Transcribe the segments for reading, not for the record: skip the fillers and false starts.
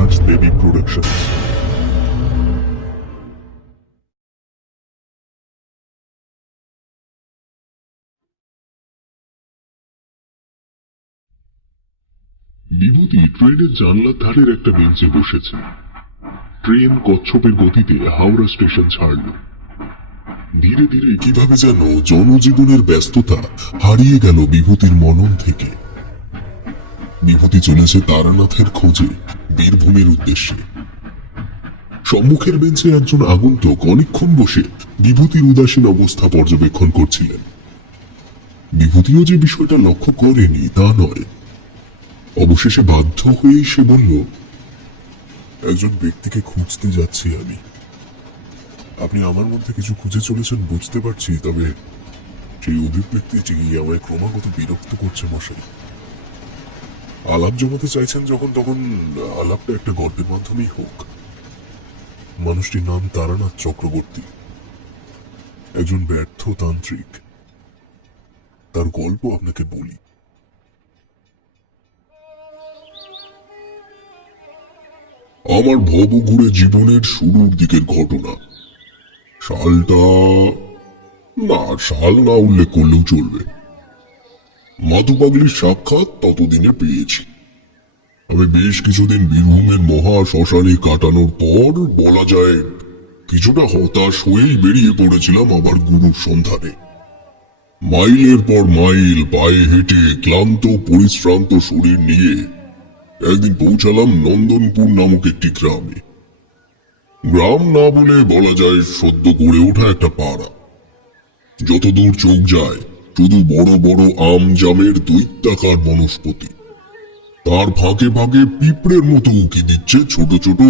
রাজ দেবী production. বিভূতি ট্রেনের জানলার ধারের একটা বেঞ্চে বসেছে। ট্রেন কচ্ছপের গতিতে হাওড়া স্টেশন ছাড়ল। ধীরে ধীরে কিভাবে যেন জনজীবনের ব্যস্ততা হারিয়ে গেল বিভূতির মনন থেকে। বিভূতি চলেছে তারানাথের খোঁজে বীরভূমের উদ্দেশ্যে। সম্মুখের বেঞ্চে একজন আগন্তুক অনেকক্ষণ বসে বিভূতির উদাসীন অবস্থা পর্যবেক্ষণ করছিলেন। বিভূতিও যে বিষয়টা লক্ষ্য করেনি তা নয়। অবশেষে বাধ্য হয়েই সে বলল, একজন ব্যক্তিকে খুঁজতে যাচ্ছি আমি। আপনি আমার মধ্যে কিছু খুঁজে চলেছেন বুঝতে পারছি, তবে সেই অভিব্যক্তিটি আমায় ক্রমাগত বিরক্ত করছে মশাই। আলাপ জমাতে চাইছেন যখন, তখন আলাপটা একটা গল্পের মাধ্যমেই হোক। মানুষটির নাম তারানাথ চক্রবর্তী, একজন ব্যর্থ তান্ত্রিক। তার গল্প আপনাকে বলি। আমার ভবঘুরে জীবনের শুরুর দিকের ঘটনা। সালটা সাল না উল্লেখ করলেও চলবে। মাতুপাগলির সাক্ষাৎ ততদিনে পেয়েছি। আমি বেশ কিছুদিন বীরভূমের মহা শ্মশানে কাটানোর পর বলা যায় কিছুটা হতাশ হয়েই বেরিয়ে পড়েছিলাম আবার গুরুর সন্ধানে। মাইলের পর মাইল পায়ে হেঁটে ক্লান্ত পরিশ্রান্ত শরীর নিয়ে একদিন পৌঁছালাম নন্দনপুর নামক একটি গ্রামে। গ্রাম না বলে বলা যায় সদ্য গড়ে ওঠা একটা পাড়া। যতদূর চোখ যায় শুধু বড় বড় আম জামের দৈত্যাকার বনস্পতি। তার ফাঁকে ফাঁকে পিঁপড়ের মতো উকি দিচ্ছে ছোট ছোট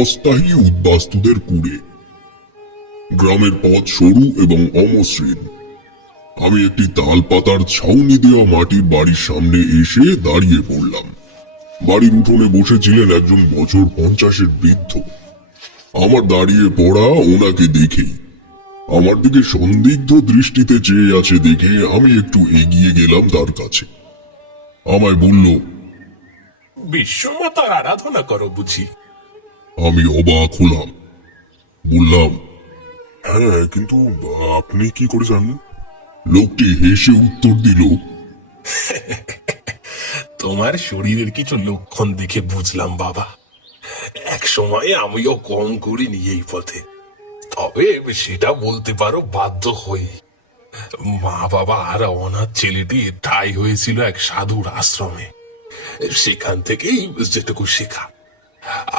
অস্থায়ী উদ্বাস্তুদের কুড়ে। গ্রামের পথ সরু এবং অমসৃণ। আমি একটি তাল পাতার ছাউনি দেওয়া মাটির বাড়ির সামনে এসে দাঁড়িয়ে পড়লাম। বাড়ির উঠোনে বসেছিলেন একজন বছর 50-এর বৃদ্ধ। আমার দাঁড়িয়ে পড়া ওনাকে দেখেই আমার দিকে সন্দিগ্ধ দৃষ্টিতে চেয়ে আছে দেখে আমি একটু এগিয়ে গেলাম তার কাছে। আমায় বলল, বিশ্বমাতার আরাধনা করো বুঝি? আমি অবাক হলাম। বললাম, হ্যাঁ, কিন্তু আপনি কি করে জানলেন? লোকটি হেসে উত্তর দিল, তোমার শরীরের কিছু লক্ষণ দেখে বুঝলাম বাবা। এক সময় আমিও কম করিনি এই পথে, তবে সেটা বলতে পারো বাধ্য হয়ে। মা বাবা আর অনাথ ছেলেটি ঠাঁই হয়েছিল এক সাধুর আশ্রমে। সেখান থেকেই যেটুকু শেখা।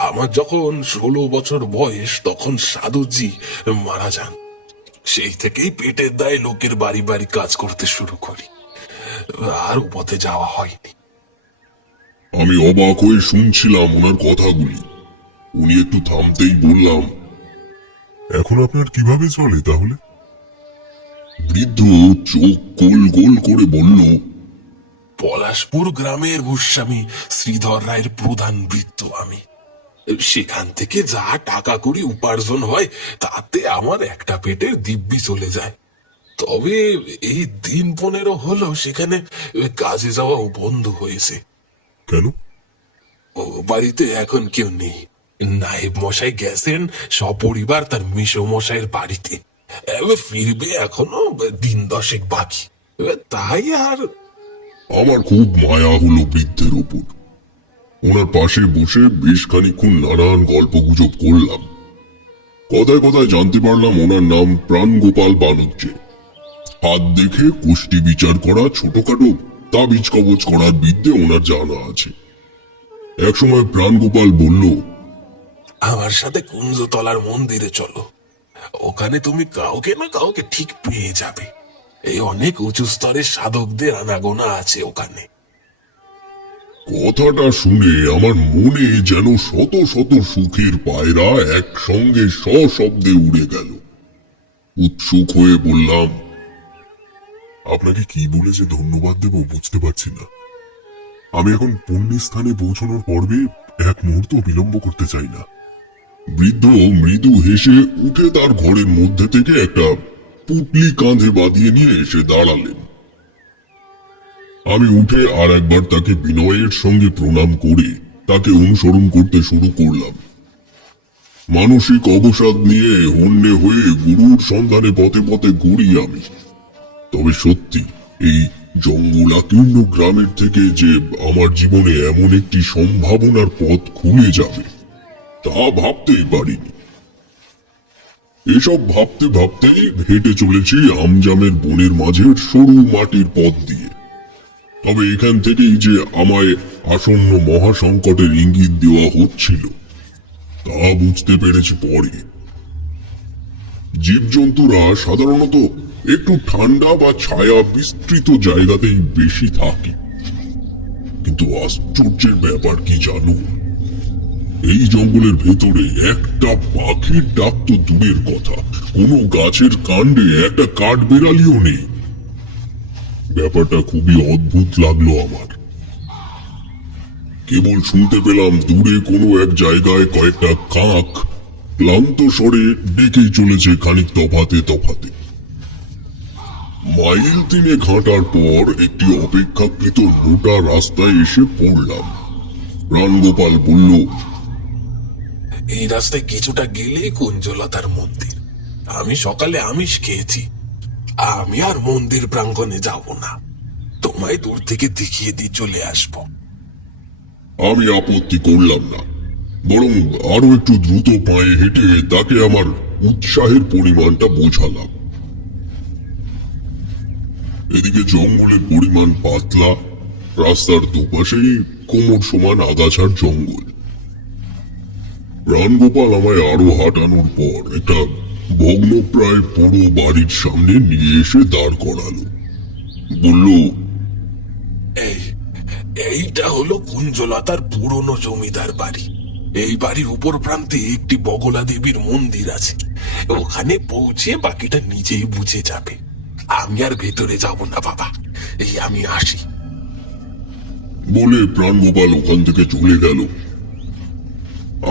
আমার যখন 16 বছর বয়স তখন সাধুজি মারা যান। সেই থেকেই পেটের দায়ে লোকের বাড়ি বাড়ি কাজ করতে শুরু করি, আর পথে যাওয়া হয়নি। আমি অবাক হয়ে শুনছিলাম ওনার কথাগুলি। উনি একটু থামতেই বললাম, এখন আপনার কিভাবে চলে তাহলে? বৃদ্ধ চোখ গোল গোল করে বলল, পলাশপুর গ্রামের গোস্বামী শ্রীধর রায়ের প্রধান বৃত্ত আমি। সেখান থেকে যা টাকা করি উপার্জন হয় তাতে আমার একটা পেটের দিব্যি চলে যায়। তবে এই দিন 15 হলো সেখানে কাজে যাওয়াও বন্ধ হয়েছে। কেন? ও বাড়িতে এখন কেউ নেই। নায়েব মশাই গেছেন সপরিবার তার মেসো মশাইয়ের বাড়িতে। ফিরবে এখনো দিন 10 বাকি। তাই আর আমার খুব মায়া হলো বৃদ্ধের ওপর। ওনার পাশে বসে বেশ খানিকক্ষণ নানান গল্প গুজব করলাম। কথায় কথায় জানতে পারলাম ওনার নাম প্রাণগোপাল বানুজ্জে। হাত দেখে কুষ্টি বিচার করা, ছোটখাটো তাবিজ কবচ করার বিদ্যে ওনার জানা আছে। একসময় প্রাণগোপাল বলল, আমার সাথে কুঞ্জতলার মন্দিরে চলো। ওখানে তুমি কাউকে না কাউকে ঠিক পেয়ে যাবে। এই অনেক উঁচু স্তরের সাধকদের আনাগোনা আছে ওখানে। কথাটা শুনে আমার মনে যেন শত শত সুখের পায়রা একসঙ্গে সশব্দে উড়ে গেল। উৎসুক হয়ে বললাম, আপনাকে কি বলে যে ধন্যবাদ দেব বুঝতে পারছি না। আমি এখন পুণ্যস্থানে পৌঁছানোর পর্বে এক মুহূর্ত বিলম্ব করতে চাই না। বৃদ্ধ মৃদু হেসে উঠে তার ঘরের মধ্যে থেকে একটা পুটলি কাঁধে বাঁধিয়ে নিয়ে এসে দাঁড়ালেন। আমি উঠে আর একবার তাকে বিনয়ের সঙ্গে প্রণাম করে তাকে অনুসরণ করতে শুরু করলাম। মানসিক অবসাদ নিয়ে হন্যে হয়ে গুরুর সন্ধানে পথে পথে ঘুরি আমি। তবে সত্যি এই জঙ্গলাকীর্ণ গ্রামের থেকে যে আমার জীবনে এমন একটি সম্ভাবনার পথ খুলে যাবে তা ভাবতেই পারিনি। এসব ভাবতে ভাবতে হেঁটে চলেছি আমজামের বনের মাঝের সরু মাটির পথ দিয়ে। তবে এখান থেকেই যে আমায় আসন্ন মহাসংকটের ইঙ্গিত দেওয়া হচ্ছিল তা বুঝতে পেরেছি পরে। জীবজন্তুরা সাধারণত একটু ঠান্ডা বা ছায়া বিস্তৃত জায়গাতেই বেশি থাকে, কিন্তু আশ্চর্যের ব্যাপার কি জানো, এই জঙ্গলের ভেতরে একটা পাখির ডাক তো দূরের কথা, কোনো গাছের কাণ্ডে একটা কাঠবেড়ালিও নেই। ব্যাপারটা খুবই অদ্ভুত লাগলো আমার। কেবল শুনতে পেলাম দূরে কোনো এক জায়গায় কয়েকটা কাক ক্লান্ত স্বরে ডেকেই চলেছে খানিক তফাতে তফাতে। মাইল তিনে হাঁটার পর একটি অপেক্ষাকৃত মোটা রাস্তায় এসে পড়লাম। প্রাণগোপাল বলল, এই রাস্তায় কিছুটা গেলে কুঞ্জলতার মন্দির। আমি সকালে আমিষ খেয়েছি, আমি আর মন্দির প্রাঙ্গণে যাব না, তোমায় দূর থেকে দেখিয়ে দিয়ে চলে আসব। আমি আপত্তি করলাম না, বরং আরো একটু দ্রুত পায়ে হেঁটে তাকে আমার উৎসাহের পরিমাণটা বোঝালাম। এদিকে জঙ্গলের পরিমাণ পাতলা, রাস্তার দুপাশেই কোমর সমান আগাছার জঙ্গল। প্রাণগোপাল আমায় আরো হাঁটানোর পর একটা ভগ্নপ্রায় পুরো বাড়ির সামনে নিয়ে এসে দাঁড় করালো। বলল, এইটা হলো কুঞ্জলতার পুরনো জমিদার বাড়ি। এই বাড়ির উপর প্রান্তে একটি বগলা দেবীর মন্দির আছে, ওখানে পৌঁছে বাকিটা নিজেই বুঝে যাবে। আমি আর ভেতরে যাব না বাবা, এই আমি আসি। বলে প্রাণগোপাল ওখান থেকে চলে গেল।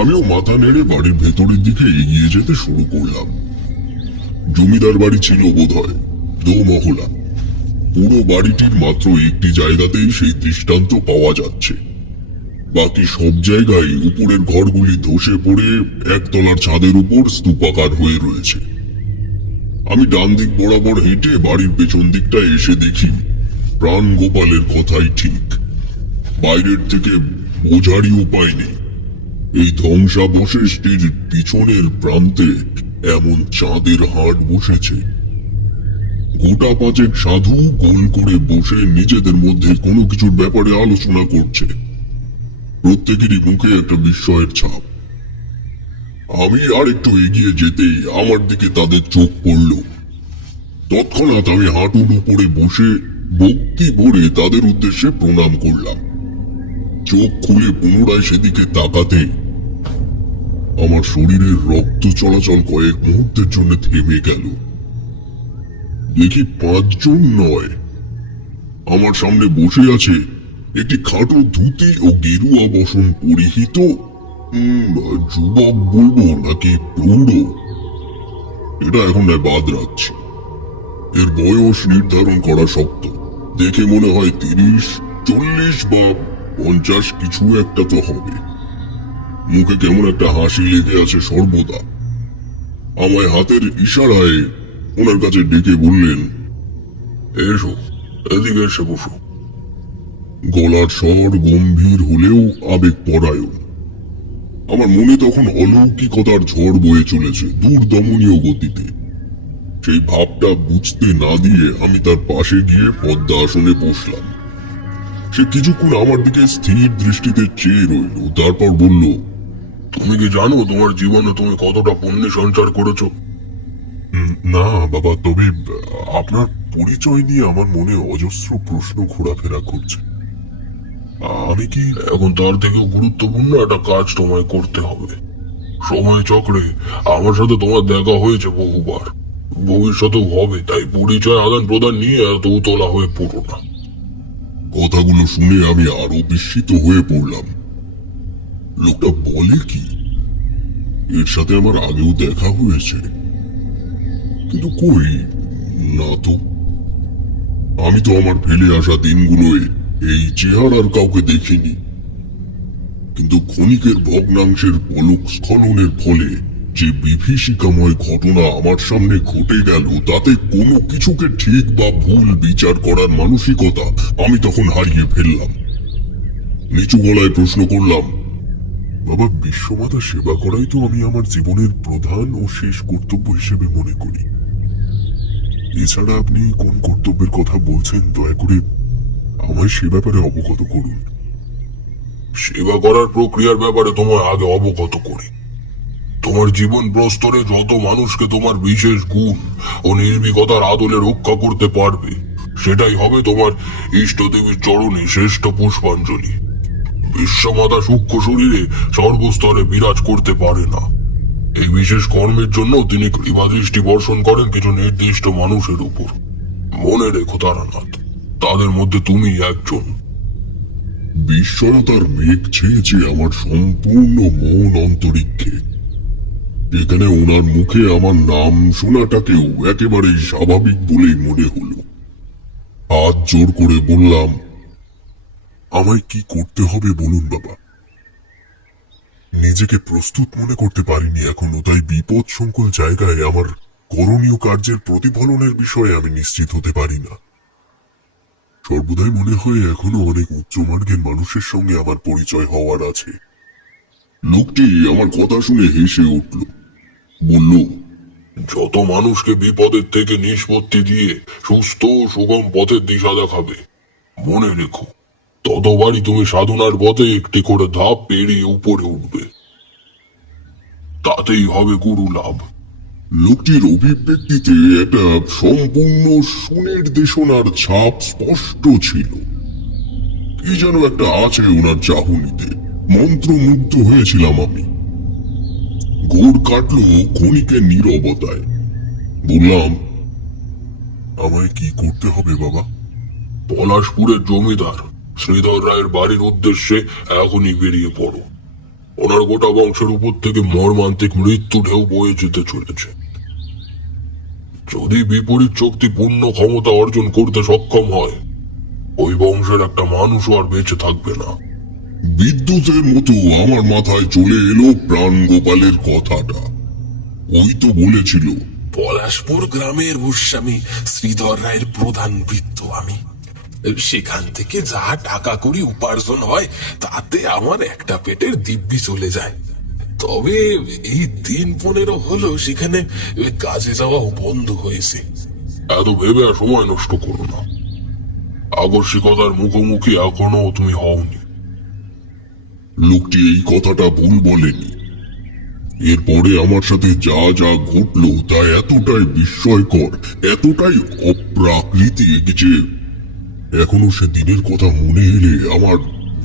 আমিও মাথা নেড়ে বাড়ির ভেতরের দিকে এগিয়ে যেতে শুরু করলাম। জমিদার বাড়ি ছিল বোধহয় দোমহলা। পুরো বাড়িটির মাত্র একটি জায়গাতেই সেই দৃষ্টান্ত পাওয়া যাচ্ছে, বাকি সব জায়গায় উপরের ঘরগুলি ধসে পড়ে একতলার ছাদের উপর স্তূপাকার হয়ে রয়েছে। আমি ডান দিক বরাবর হেঁটে বাড়ির পেছন দিকটা এসে দেখি প্রাণগোপালের কথাই ঠিক। বাইরের থেকে বোঝারই উপায় নেই এই ধ্বংসাবশেষটির পিছনের প্রান্তে এমন চাঁদের হাট বসেছে। গোটা পাঁচেক সাধু গোল করে বসে নিজেদের মধ্যে কোনো কিছুর ব্যাপারে আলোচনা করছে। প্রত্যেকেরই মুখে একটা বিস্ময়ের ছাপ। আমি আর একটু এগিয়ে যেতেই আমার দিকে তাদের চোখ পড়ল। তৎক্ষণাৎ আমি হাঁটুর উপরে বসে ভক্তি ভরে তাদের উদ্দেশ্যে প্রণাম করলাম। চোখ খুলে পুনরায় সেদিকে তাকাতে আমার শরীরের রক্ত চলাচল কয়েক মুহূর্তের জন্য থেমে গেল। দেখি পাঁচজন নয়, আমার সামনে বসে আছে একটি খাটো ধুতি ও গেরুয়া বসন পরিহিত যুবক বলবো নাকি প্রৌঢ় এটা এখন নয়, বাদ রাখছি। এর বয়স নির্ধারণ করা শক্ত। দেখে মনে হয় 30, 40 বা 50 কিছু একটা তো হবে। মুখে কেমন একটা হাসি লেগে আছে সর্বদা। আমায় হাতের ইশারায় ওনার কাছে ডেকে বললেন, এসো এদিকে এসে বসো। গলার স্বর গম্ভীর হলেও আবেগ পরায়ণ। আমার মনে তখন অলৌকিকতার ঝড় বয়ে চলেছে দূরদমনীয় গতিতে। সেই ভাবটা বুঝতে না দিয়ে আমি তার পাশে গিয়ে পদ্মা আসনে বসলাম। সে কিছুক্ষণ আমার দিকে স্থির দৃষ্টিতে চেয়ে রইল, তারপর বলল, তুমি কি জানো তোমার জীবনে তুমি কতটা পুণ্য সঞ্চার করেছো? না বাবা, তবে আপনার পরিচয় নিয়ে আমার মনে অজস্র প্রশ্ন ঘোরাফেরা করছে। আমি কি এখন তার থেকেও গুরুত্বপূর্ণ একটা কাজ তোমায় করতে হবে। সময় চক্রে আমার সাথে তোমার দেখা হয়েছে বহুবার, ভবিষ্যতেও হবে, তাই পরিচয় আদান প্রদান নিয়ে এত উতলা হয়ে পড়ো না। কথাগুলো শুনে আমি আরো বিস্মিত হয়ে পড়লাম। লোকটা বলে কি? এর সাথে আমার আগেও দেখা হয়েছে, কিন্তু কই না তো। আমি তো আমার ফেলে আসা দিনগুলোয় এই চেহারার কাউকে দেখিনি। কিন্তু ক্ষণিকের ভগ্নাংশের পলক স্খলনের ফলে যে বিভীষিকাময় ঘটনা আমার সামনে ঘটে গেল, তাতে কোনো কিছুকে ঠিক বা ভুল বিচার করার মানসিকতা আমি তখন হারিয়ে ফেললাম। নিচু গলায় প্রশ্ন করলাম, বাবা, বিশ্বমাতা সেবা করাই তো আমি আমার জীবনের প্রধান ও শেষ কর্তব্য হিসেবে মনে করি। এছাড়া আপনি কোন কর্তব্যের কথা বলছেন দয়া করে আমায় সে ব্যাপারে অবগত করুন। সেবা করার প্রক্রিয়ার ব্যাপারে তোমায় আগে অবগত করি। তোমার জীবন প্রস্তরে যত মানুষকে তোমার বিশেষ গুণ ও নির্ভীকতার আদলে রক্ষা করতে পারবে, সেটাই হবে তোমার ইষ্টদেবীর চরণে শ্রেষ্ঠ পুষ্পাঞ্জলি। বিশ্বমাতা সূক্ষ্ম শরীরে সর্বস্তরে বিরাজ করতে পারে না। এই বিশেষ কর্মের জন্য তিনি কৃপাদৃষ্টি বর্ষণ করেন কিছু নির্দিষ্ট মানুষের উপর। মনে রেখো তারানাথ, তাদের মধ্যে তুমি একজন। বিস্ময়তার মেঘ ছেয়েছে আমার সম্পূর্ণ মন অন্তরিক্ষে। এখানে ওনার মুখে আমার নাম শোনাটাকেও একেবারে স্বাভাবিক বলেই মনে হলো। হাত জোর করে বললাম, আমায় কি করতে হবে বলুন বাবা। নিজেকে প্রস্তুত মনে করতে পারিনি এখনো, তাই বিপদ সংকুল জায়গায় আমার করণীয় কার্যের প্রতিফলনের বিষয়ে আমি নিশ্চিত হতে পারি না। সর্বদাই মনে হয় এখনো অনেক উচ্চমার্গের মানুষের সঙ্গে আমার পরিচয় হওয়ার আছে। লোকটি আমার কথা শুনে হেসে উঠল, বলল, যত মানুষকে বিপদের থেকে নিষ্পত্তি দিয়ে সুস্থ ও সুগম পথের দিশা দেখাবে, মনে রেখো ততবারই তুমি সাধনার পথে একটি করে ধাপ পেরিয়ে উপরে উঠবে। তাতেই হবে গুরু লাভ। লোকটির অভিব্যক্তিতে একটা সম্পূর্ণ সুনির্দেশনার ছাপ স্পষ্ট ছিল। কি যেন একটা আছে ওনার চাহনিতে, মন্ত্রমুগ্ধ হয়েছিলাম আমি। ঘোর কাটলো ক্ষণিকের নীরবতায়। বললাম, আমায় কি করতে হবে বাবা? পলাশপুরের জমিদার শ্রীধর রায়ের বাড়ির উদ্দেশ্যে এখনই বেরিয়ে পড়ো। ওনার গোটা বংশের উপর থেকে মর্মান্তিক মৃত্যু ঢেউ বয়ে যেতে চলেছে। যদি বিপরীত শক্তি পূর্ণ ক্ষমতা অর্জন করতে সক্ষম হয়, ওই বংশের একটা মানুষও আর বেঁচে থাকবে না। বিদ্যুতের মতো আমার মাথায় চলে এলো প্রাণ গোপালের কথাটা। ওই তো বলেছিল, পলাশপুর গ্রামের ভূস্বামী শ্রীধর রায়ের প্রধান বৃত্ত আমি। সেখান থেকে যা টাকা করি উপার্জন হয়, তাতে আমার একটা পেটের দিব্যি চলে যায়। তবে এই 3-15 হলো সেখানে কাজে যাওয়া বন্ধ হয়েছে। এত ভেবে আর সময় নষ্ট করো না। আবশ্যিকতার মুখোমুখি এখনো তুমি হওনি। লোকটি এই কথাটা ভুল বলেনি। এরপরে আমার সাথে যা যা ঘটলো তা এতটাই বিস্ময়কর, এতটাই অপ্রাকৃতিক যে এখনো সে দিনের কথা মনে এলে আমার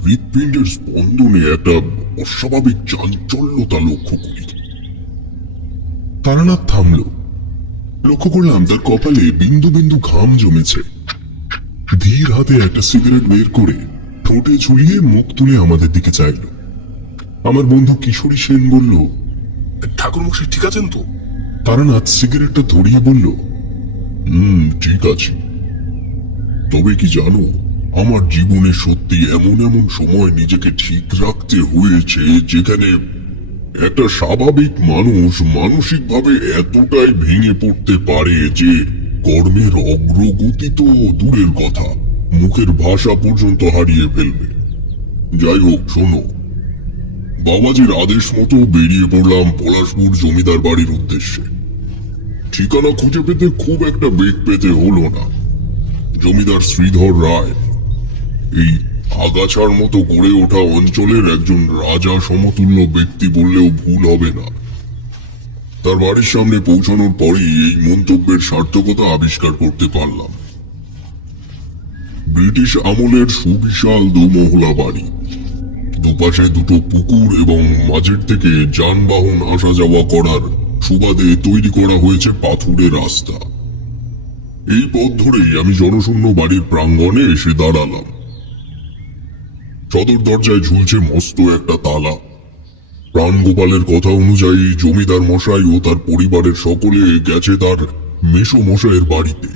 হৃৎপিণ্ডের স্পন্দনে একটা অস্বাভাবিক চাঞ্চল্যতা লক্ষ্য করি। তারানাথ থামল। লক্ষ্য করলাম তার কপালে বিন্দু বিন্দু ঘাম জমেছে। ধীর হাতে একটা সিগারেট বের করে ঠোঁটে ঝুলিয়ে মুখ তুলে আমাদের দিকে চাইল। আমার বন্ধু কিশোরী সেন বলল, ঠাকুরমশাই ঠিক আছেন তো? তারানাথ সিগারেটটা ধরিয়ে বলল, ঠিক আছে। তবে কি জানো, আমার জীবনে সত্যি এমন এমন সময় নিজেকে ঠিক রাখতে হয়েছে যেখানে একটা স্বাভাবিক মানুষ মানসিকভাবে এতটাই ভেঙে পড়তে পারে যে কর্মের অগ্রগতি তো দূরের কথা, মুখের ভাষা পর্যন্ত হারিয়ে ফেলবে। যাই হোক, শোনো, বাবাজির আদেশ মতো বেরিয়ে পড়লাম পলাশপুর জমিদার বাড়ির উদ্দেশ্যে। ঠিকানা খুঁজে পেতে খুব একটা বেগ পেতে হলো না। জমিদার শ্রীধর রায় এই আগাছার মতো গড়ে ওঠা অঞ্চলের একজন রাজা সমতুল্য ব্যক্তি বললেও ভুল হবে না। তার বাড়ির সামনে পৌঁছানোর পরই এই মন্তব্যের সার্থকতা আবিষ্কার করতে পারলাম। ব্রিটিশ আমলের সুবিশাল দুমহলা বাড়ি, দুপাশে দুটো পুকুর এবং মাঝের থেকে যানবাহন আসা যাওয়া করার সুবাদে তৈরি করা হয়েছে পাথুরে রাস্তা। এই পথ ধরেই আমি জনশূন্য বাড়ির প্রাঙ্গণে এসে দাঁড়ালাম। সদর দরজায় ঝুলছে মস্ত একটা তালা। প্রাণগোপালের কথা অনুযায়ী জমিদার মশাই ও তার পরিবারের সকলে গেছে তার মেসো মশাইয়ের বাড়িতে।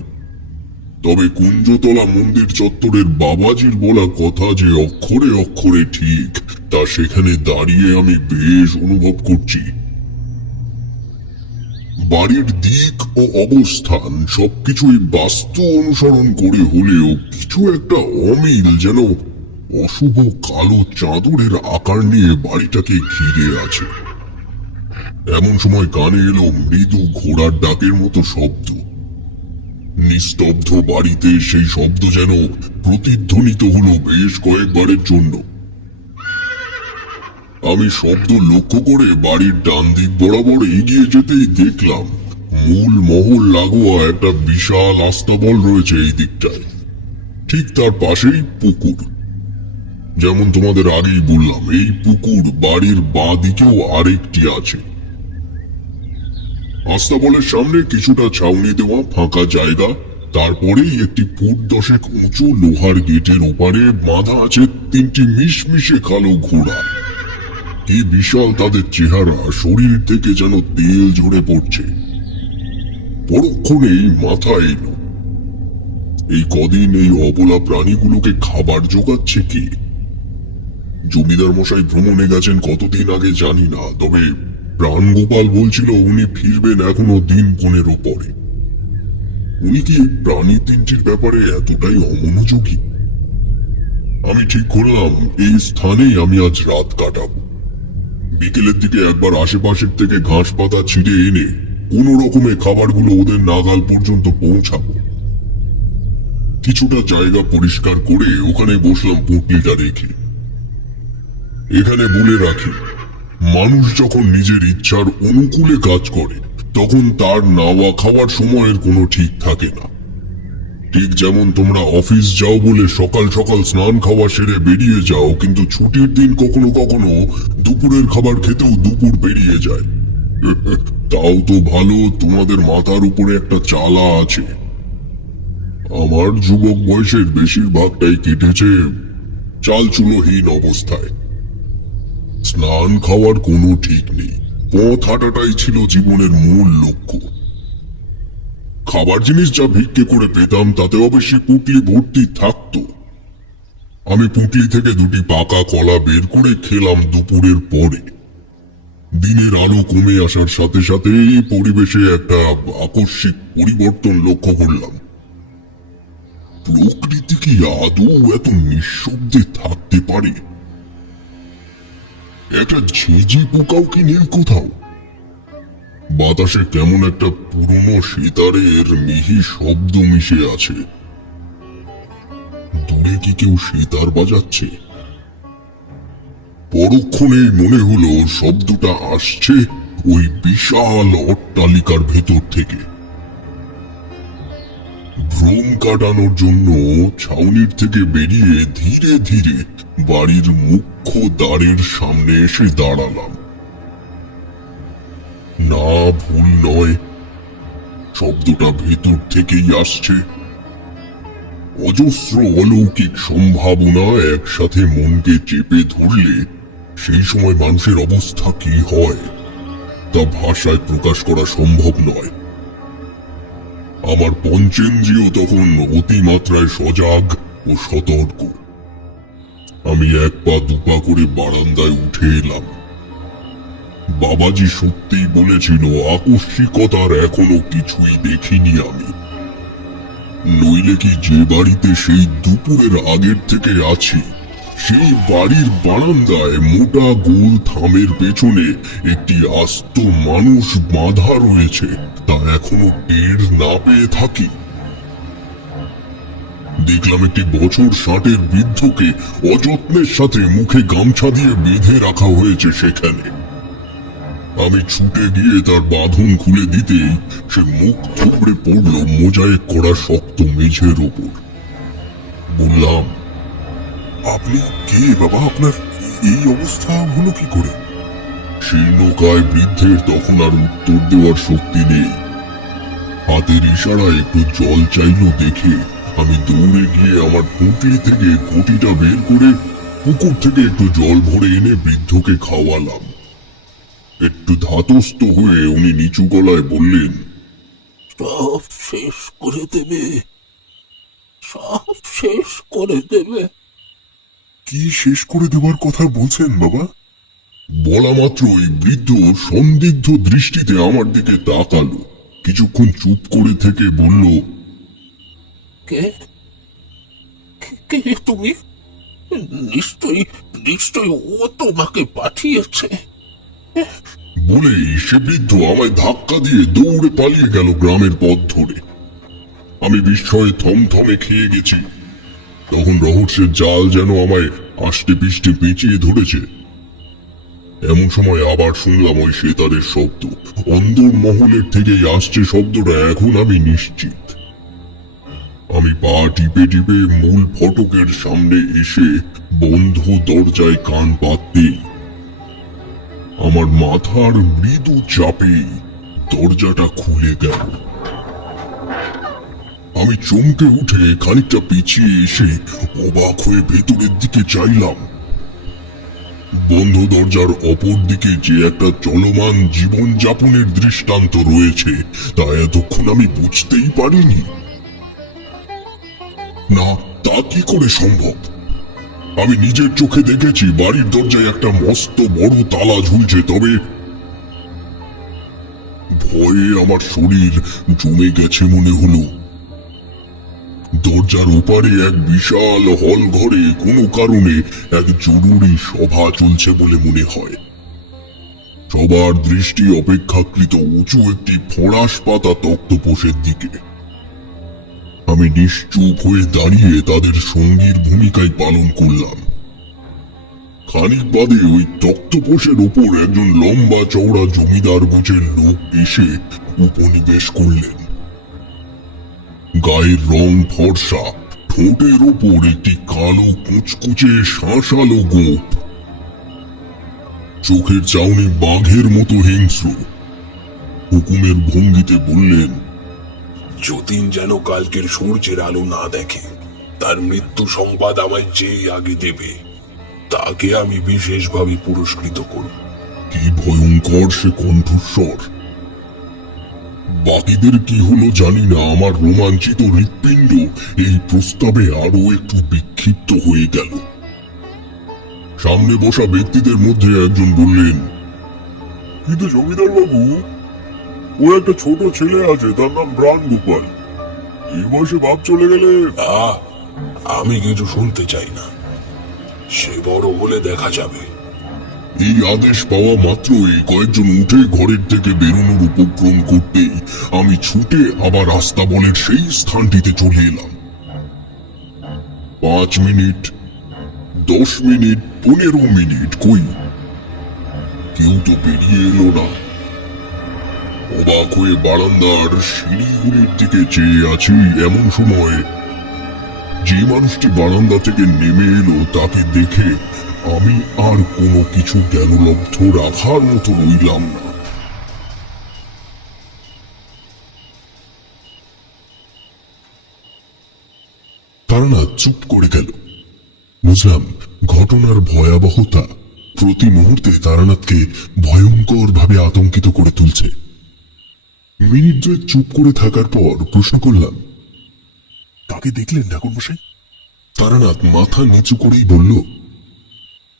তবে কুঞ্জতলা মন্দির চত্বরের বাবাজির বলা কথা যে অক্ষরে অক্ষরে ঠিক, তা সেখানে দাঁড়িয়ে আমি বেশ অনুভব করছি। বাড়ির দিক ও অবস্থান সবকিছুই বাস্তু অনুসরণ করে হলেও কিছু একটা অমিল, যেন অশুভ কালো চাদরের আকার নিয়ে বাড়িটাকে ঘিরে আছে। এমন সময় কানে এলো মৃদু ঘোড়ার ডাকের মতো শব্দ। নিস্তব্ধ বাড়িতে সেই শব্দ যেন প্রতিধ্বনিত হলো বেশ কয়েকবারের জন্য। আমি শব্দ লক্ষ্য করে বাড়ির ডান দিক বরাবর এগিয়ে যেতেই দেখলাম মূল মহল লাগোয়া একটা বিশাল আস্তাবল রয়েছে এই দিকটায়। ঠিক তার পাশেই পুকুর। যেমন তোমাদের আগেই বললাম, এই পুকুর বাড়ির বাঁ দিকেও আরেকটি আছে। আস্তাবলের সামনে কিছুটা ছাউনি দেওয়া ফাঁকা জায়গা, তারপরেই একটি ফুট 10 উঁচু লোহার গেটের ওপারে বাঁধা আছে 3টি মিশমিশে কালো ঘোড়া। কি বিশাল তাদের চেহারা, শরীর থেকে যেন তেল ঝরে পড়ছে। পরক্ষণেই মাথায় এলো, এই কদিন এই অবলা প্রাণীগুলোকে খাবার জোগাচ্ছে কে? জমিদার মশাই ভ্রমণে গেছেন কতদিন আগে জানি না, তবে প্রাণগোপাল বলছিল উনি ফিরবেন এখনো দিন 15 পরে। উনি কি এই প্রাণী তিনটির ব্যাপারে এতটাই অমনোযোগী? আমি ঠিক করলাম এই স্থানেই আমি আজ রাত কাটাবো। বিকেলের দিকে একবার আশেপাশের থেকে ঘাস পাতা ছিঁড়ে এনে কোনো রকমে খাবারগুলো ওদের নাগাল পর্যন্ত পৌঁছাবো। কিছুটা জায়গা পরিষ্কার করে ওখানে বসলাম পুঁটলিটা রেখে। এখানে বলে রাখি, মানুষ যখন নিজের ইচ্ছার অনুকূলে কাজ করে তখন তার নাওয়া খাওয়ার সময়ের কোনো ঠিক থাকে না। ঠিক যেমন তোমরা অফিস যাও বলে সকাল সকাল স্নান খাওয়া সেরে বেরিয়ে যাও, কিন্তু ছুটির দিন কখনো কখনো দুপুরের খাবার খেতেও দুপুর পেরিয়ে যায়। তাও তো ভালো তোমাদের মাথার উপরে একটা চালা আছে। আমার যুবক বয়সের বেশিরভাগটাই কেটেছে চালচুলোহীন অবস্থায়। স্নান খাওয়ার কোনো ঠিক নেই, পথ হাঁটাটাই ছিল জীবনের মূল লক্ষ্য। খাবার জিনিস যা ভিক্ষে করে পেতাম তাতে অবশ্যই পুঁটলি ভর্তি থাকতো। আমি পুঁটলি থেকে 2টি পাকা কলা বের করে খেলাম দুপুরের পরে। দিনের আলো কমে আসার সাথে সাথে পরিবেশে একটা আকস্মিক পরিবর্তন লক্ষ্য করলাম। প্রকৃতি কি আদৌ এত নিঃশব্দে থাকতে পারে? একটা ঝিঁঝি পোকাও কি নেই কোথাও? বাতাসে কেমন একটা পুরনো সেতারের মিহি শব্দ মিশে আছে। দূরে কি কেউ সেতার বাজাচ্ছে? পরক্ষণেই মনে হলো শব্দটা আসছে ওই বিশাল অট্টালিকার ভেতর থেকে। ভ্রম কাটানোর জন্য ছাউনির থেকে বেরিয়ে ধীরে ধীরে বাড়ির মুখ্য দ্বারের সামনে এসে দাঁড়ালাম। না, ভুল নয়, শব্দটা ভেতর থেকেই আসছে। অজস্র অলৌকিক সম্ভাবনা একসাথে মনকে চেপে ধরলে সেই সময় মানুষের অবস্থা কি হয় তা ভাষায় প্রকাশ করা সম্ভব নয়। আমার পঞ্চেন্দ্রিয় তখন অতিমাত্রায় সজাগ ও সতর্ক। আমি 1 পা 2 পা করে বারান্দায় উঠে এলাম। বাবাজি সত্যিই বলেছিল, আকস্মিকতার এখনো কিছুই দেখিনি আমি। নইলে কি যে বাড়িতে সেই দুপুরের আগের থেকে আছি সেই বাড়ির বারান্দায় মোটা গোল থামের পেছনে একটি আস্ত মানুষ বাঁধা রয়েছে তা এখনো টের না পেয়ে থাকি? দেখলাম একটি বছর 60-এর বৃদ্ধকে অযত্নের সাথে মুখে গামছা দিয়ে বেঁধে রাখা হয়েছে সেখানে। আমি ছুটে গিয়ে তার বাঁধন খুলে দিতেই সে মুখ থুবড়ে পড়ল মোজাইক করা শক্ত মেঝের ওপর। বললাম, আপনি কে বাবা? আপনার এই অবস্থা হলো কি করে? শীর্ণকায় বৃদ্ধের তখন আর উত্তর দেওয়ার শক্তি নেই। হাতের ইশারায় একটু জল চাইল দেখে আমি দৌড়ে গিয়ে আমার পুঁটলি থেকে ঘটিটা বের করে পুকুর থেকে একটু জল ভরে এনে বৃদ্ধকে খাওয়ালাম। একটু ধাতস্থ হয়ে উনি নিচু গলায় বললেন, সব শেষ করে দেবে, সব শেষ করে দেবে। কি শেষ করে দেওয়ার কথা বলছেন বাবা? বলা মাত্রই বৃদ্ধ সন্দিগ্ধ দৃষ্টিতে আমার দিকে তাকালো, কিছুক্ষণ চুপ করে থেকে বলল, কে কে তুমি? নিশ্চয়ই নিশ্চয়ই ও তোমাকে পাঠিয়েছে। বলেই সে বৃদ্ধ আমায় ধাক্কা দিয়ে দৌড়ে পালিয়ে গেল গ্রামের পথ ধরে। আমি বিস্ময়ে থমথমে খেয়ে গেছি। তখন রহস্যের জাল যেন আমায় আষ্টে পিষ্টে পেঁচিয়ে ধরেছে। এমন সময় আবার শুনলাম ওই সেতারের শব্দ। অন্দর মহলের থেকেই আসছে শব্দটা, এখন আমি নিশ্চিত। আমি পা টিপে টিপে মূল ফটকের সামনে এসে বন্ধ দরজায় কান পাততেই আমার মাথার মৃদু চাপে দরজাটা খুলে গেল। আমি চমকে উঠে খানিকটা পিছিয়ে এসে অবাক হয়ে ভেতরের দিকে চাইলাম। বন্ধ দরজার অপর দিকে যে একটা চলমান জীবন যাপনের দৃষ্টান্ত রয়েছে তা এতক্ষণ আমি বুঝতেই পারিনি। না, তা কি করে সম্ভব? আমি নিজের চোখে দেখেছি বাড়ির দরজায় একটা মস্ত বড় তালা ঝুলছে, তবে ভয়ে আমার শরীর জমে গেছে মনে হলো। দরজার ওপারে এক বিশাল হল ঘরে কোনো কারণে এক জরুরি সভা চলছে বলে মনে হয়। সবার দৃষ্টি অপেক্ষাকৃত উঁচু একটি ফরাস পাতা তক্তপোষের দিকে। আমি নিশ্চুপ হয়ে দাঁড়িয়ে তাদের সঙ্গীর ভূমিকায় পালন করলাম। খানিক বাদে ওই তক্তপোষের ওপর একজন লম্বা চওড়া জমিদার গোছের লোক এসে উপনিবেশ করলেন। গায়ের রং ফর্সা, ঠোঁটের ওপর একটি কালো কুচকুচে শাঁসালো গোঁপ, চোখের চাউনি বাঘের মতো হিংস্র। হুকুমের ভঙ্গিতে বললেন, যতীন যেন কালকের সূর্যের আলো না দেখে, তার মৃত্যু সংবাদ আমায় যে আগে দেবে তাকে আমি বিশেষভাবে পুরস্কৃত করব। কি ভয়ঙ্কর সে কণ্ঠস্বর! বাকিদের কি হলো জানি না, আমার রোমাঞ্চিত হৃৎপিণ্ড এই প্রস্তাবে আরো একটু বিক্ষিপ্ত হয়ে গেল। সামনে বসা ব্যক্তিদের মধ্যে একজন বললেন, কিন্তু জমিদার বাবু, ও একটা ছোট ছেলে আছে, তার নাম প্রাণ গোপাল। এই বয়সে বাপ চলে গেলে। আমি কিছু শুনতে চাই না, সে বড় হলে দেখা যাবে। এই আদেশ পাওয়া মাত্রই কয়েকজন উঠে ঘরের থেকে বেরোনোর উপক্রম করতেই আমি ছুটে আবার আস্তাবলের সেই স্থানটিতে চলে এলাম। 5 মিনিট, 10 মিনিট, 15 মিনিট, কই কেউ তো বেরিয়ে এলো না। অবাক হয়ে বারান্দার সিঁড়িগুলির দিকে চেয়ে আছি, এমন সময় যে মানুষটি বারান্দা থেকে নেমে এলো তাকে দেখে আমি আর কোনো কিছু জ্ঞানলব্ধ রাখার মতো রইলাম না। তারানাথ চুপ করে গেল। বুঝলাম ঘটনার ভয়াবহতা প্রতি মুহূর্তে তারানাথকে ভয়ঙ্কর ভাবে আতঙ্কিত করে তুলছে। মিনিট দুয়েক চুপ করে থাকার পর প্রশ্ন করলাম, কাকে দেখলেন ঠাকুরমশাই? তারানাথ মাথা নিচু করেই বলল,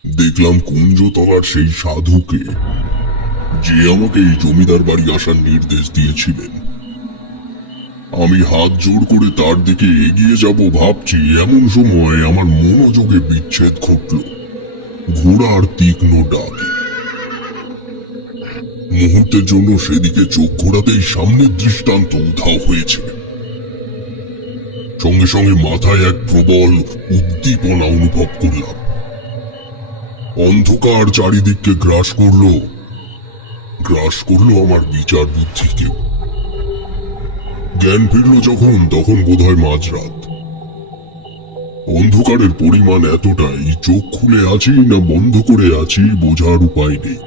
দেখলাম কুঞ্জতলার সেই সাধুকে, যে আমাকে এই জমিদার বাড়ি আসার নির্দেশ দিয়েছিলেন। আমি হাত জোড় করে তার দিকে এগিয়ে যাব ভাবছি, এমন সময় আমার মনোযোগে বিচ্ছেদ ঘটল ঘোড়ার তীক্ষ্ণ ডাক। মুহূর্তের জন্য সেদিকে চোখ ঘোরাতেই সামনের দৃষ্টান্ত উধাও হয়েছে। সঙ্গে সঙ্গে মাথায় এক প্রবল উদ্দীপনা অনুভব করলাম। অন্ধকার চারিদিককে গ্রাস করলো আমার বিচার বুদ্ধিকে। জ্ঞান ফিরল যখন, তখন বোধহয় মাঝরাত। অন্ধকারের পরিমাণ এতটাই, চোখ খুলে আছি না বন্ধ করে আছি বোঝার উপায় নেই।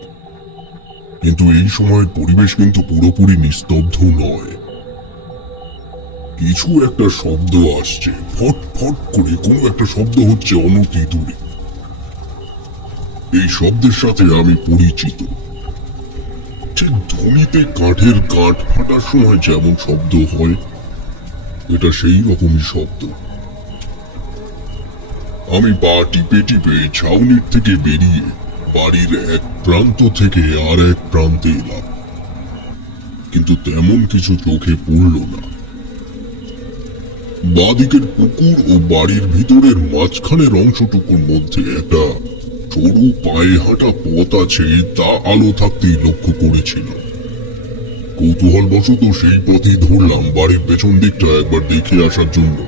কিন্তু এই সময় পরিবেশ কিন্তু পুরোপুরি নিস্তব্ধ নয়। কিছু একটা শব্দ আসছে, ফট ফট করে কোনো একটা শব্দ হচ্ছে অনতি দূরে। এই শব্দের সাথে আমি পরিচিত। ঠিক ধ্বনিতে কাঠের গাঁট ফাটার সময় যেমন শব্দ হয়, এটা সেই রকমই শব্দ। আমি পা টিপে টিপে ছাউনির থেকে বেরিয়ে বাড়ির এক প্রান্ত থেকে আর এক প্রান্তে এলাম, কিন্তু তেমন কিছু চোখে পড়ল না। বাঁদিকের পুকুর ও বাড়ির ভিতরের মাঝখানের অংশটুকুর মধ্যে একটা সরু পায়ে হাঁটা পথ আছে, তা আলো থাকতেই লক্ষ্য করেছিল। কৌতূহলবশত সেই পথই ধরলাম বাড়ির পেছন দিকটা একবার দেখে আসার জন্য।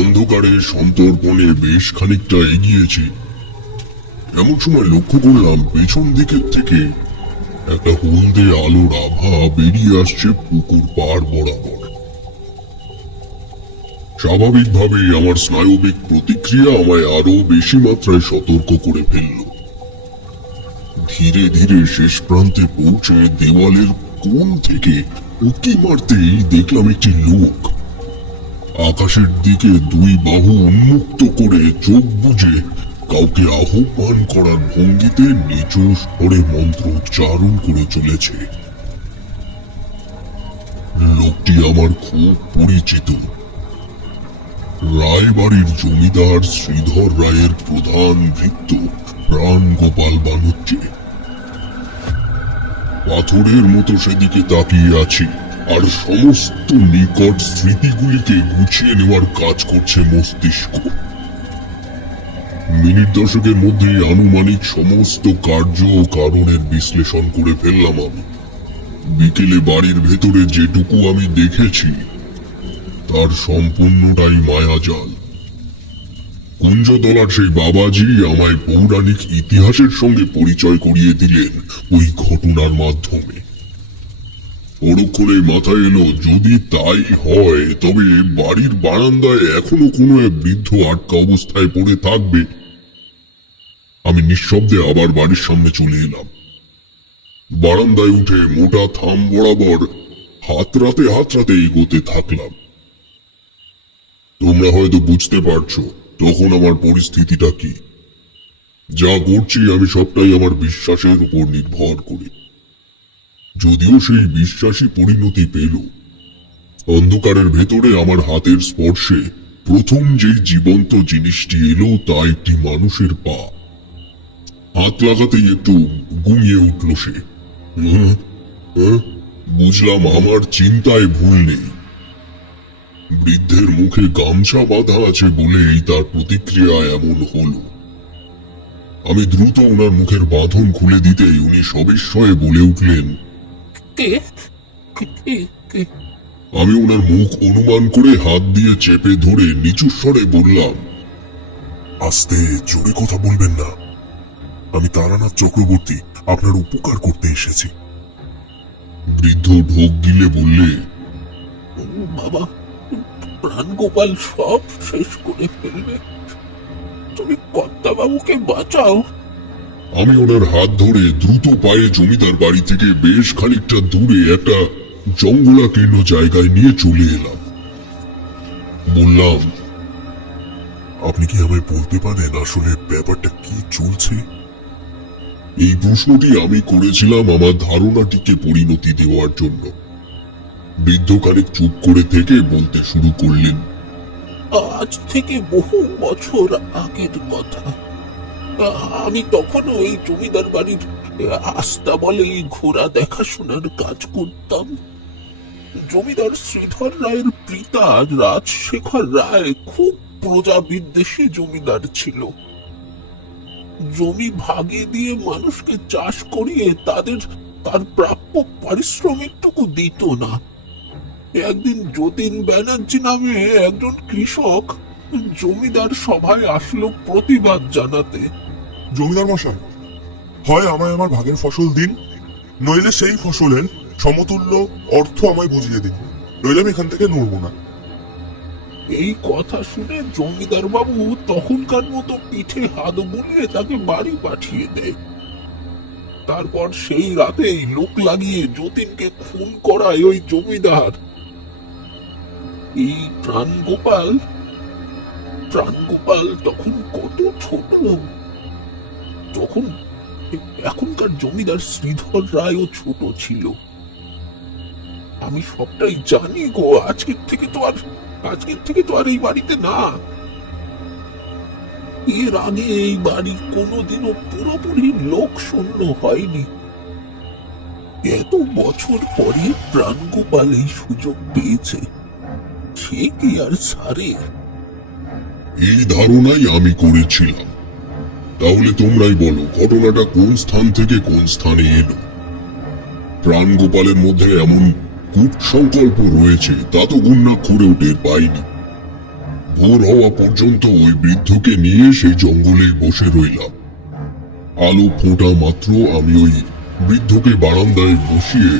অন্ধকারে সন্তর্পণে বেশ খানিকটা এগিয়েছি, এমন সময় লক্ষ্য করলাম পেছন দিকের থেকে একটা হলদে আলোর আভা বেরিয়ে আসছে পুকুর পাড় বরাবর। স্বাভাবিকভাবেই আমার স্নায়বিক প্রতিক্রিয়া আমায় আরো বেশি মাত্রায় সতর্ক করে ফেলল। ধীরে ধীরে শেষ প্রান্তে পৌঁছে দেওয়ালের কোণ থেকে উঁকি মারতেই দেখলাম একটি লোক আকাশের দিকে দুই বাহু উন্মুক্ত করে চোখ বুজে কাউকে আহ্বান করার ভঙ্গিতে নিচু স্বরে মন্ত্র উচ্চারণ করে চলেছে। লোকটি আমার খুব পরিচিত, রায়বাড়ির জমিদার শ্রীধর রায়ের প্রধান ভৃত্য প্রাণ গোপাল বানুজ্জে। পাথরের মতো সেদিকে তাকিয়ে আছি, আর সমস্ত নিকট স্মৃতিগুলিকে গুছিয়ে নেওয়ার কাজ করছে মস্তিষ্ক। মিনিট দশকের মধ্যে আনুমানিক সমস্ত কার্য ও কারণের বিশ্লেষণ করে ফেললাম আমি। বিকেলে বাড়ির ভেতরে যেটুকু আমি দেখেছি তার সম্পূর্ণটাই মায়াজাল। কুঞ্জতলার সেই বাবাজি আমায় পৌরাণিক ইতিহাসের সঙ্গে পরিচয় করিয়ে দিলেন ওই ঘটনার মাধ্যমে। পরক্ষণে মাথায় এলো, যদি তাই হয় তবে বাড়ির বারান্দায় এখনো কোনো এক বৃদ্ধ আটকা অবস্থায় পড়ে থাকবে। আমি নিঃশব্দে আবার বাড়ির সামনে চলে এলাম। বারান্দায় উঠে মোটা থাম বরাবর হাতড়াতে হাতড়াতে এগোতে থাকলাম। তোমরা হয়তো বুঝতে পারছো তখন আমার পরিস্থিতিটা কি। যা করছি আমি সবটাই আমার বিশ্বাসের উপর নির্ভর করি, যদিও সেই বিশ্বাসী পরিণতি পেল। অন্ধকারের ভেতরে আমার হাতের স্পর্শে প্রথম যে জীবন্ত জিনিসটি এলো তা একটি মানুষের পা। হাত লাগাতেই একটু গুঙিয়ে উঠল সে। বুঝলাম আমার চিন্তায় ভুল নেই। বৃদ্ধের মুখে গামছা বাঁধা আছে বলেই তার প্রতিক্রিয়া এমন হলো। আমি দ্রুত ওনার মুখের বাঁধন খুলে দিতেই উনি সবিস্ময়ে বলে উঠলেন, কে কে কে আমি ওনার মুখ অনুমান করে হাত দিয়ে চেপে ধরে নিচু স্বরে বললাম, আস্তে, জোরে কথা বলবেন না। আমি তারানাথ চক্রবর্তী, আপনার উপকার করতে এসেছি। বৃদ্ধ ঢোক গিলে বললে, বাবা, প্রাণগোপাল সব শেষ করে ফেলবে। তুমি কর্তাবাবুকে বাঁচাও। আমি ওনার হাত ধরে দ্রুত পায়ে জমিদার বাড়ি থেকে বেশ খানিকটা দূরে একটা জঙ্গলাকীর্ণ জায়গায় নিয়ে চলে এলাম। বললাম, আপনি কি আমায় বলতে পারেন আসলে ব্যাপারটা কি চলছে? এই প্রশ্নটি আমি করেছিলাম আমার ধারণাটিকে পরিণতি দেওয়ার জন্য। বৃদ্ধ খানিক চুপ করে থেকে বলতে শুরু করলেন, আজ থেকে বহু বছর আগের কথা। আমি তখনও এই জমিদার বাড়ির আস্তা বলে ঘোড়া দেখাশোনার কাজ করতাম। জমিদার শ্রীধর রায়ের পিতা রাজশেখর রায় খুব প্রজা বিদ্বেষী জমিদার ছিল। জমি ভাগে দিয়ে মানুষকে চাষ করিয়ে তার প্রাপ্য পারিশ্রমিকটুকু দিত না। একদিন যতীন ব্যানার্জি নামে একজন কৃষক জমিদার সভায় আসলো প্রতিবাদ জানাতে। জমিদার মশাই, হয় আমায় আমার ভাগের ফসল দিন, নইলে সেই ফসলের সমতুল্য অর্থ আমায় বুঝিয়ে দিন, নইলে আমি এখান থেকে নড়ব না। এই কথা শুনে জমিদার বাবু তখনকার মতো পিঠে হাত বুলিয়ে তাকে বাড়ি পাঠিয়ে দেয়। তারপর সেই রাতেই লোক লাগিয়ে যতীনকে খুন করায় ওই জমিদার। এই প্রাণগোপাল তখন কত ছোট। তখন এখনকার জমিদার শ্রীধর রায়ও ছোট ছিল। আমি সবটাই জানি গো। আজকের থেকে তো আর এই বাড়িতে না। এর আগে এই বাড়ি কোনোদিনও পুরোপুরি লোক শূন্য হয়নি। এত বছর পরে প্রাণগোপাল এই সুযোগ পেয়েছে, সে কি আর ছাড়ে? এই ধারণাই আমি করেছিলাম। তাহলে তোমরাই বলো, ঘটনাটা কোন স্থান থেকে কোন স্থানে এলো? প্রাণগোপালের মধ্যে এমন কূট সংকল্প রয়েছে তা তো গুণাক্ষরেও টের পাইনি। ভোর হওয়া পর্যন্ত ওই বৃদ্ধকে নিয়ে সেই জঙ্গলে বসে রইলাম। আলো ফোঁটা মাত্র আমি ওই বৃদ্ধকে বারান্দায় বসিয়ে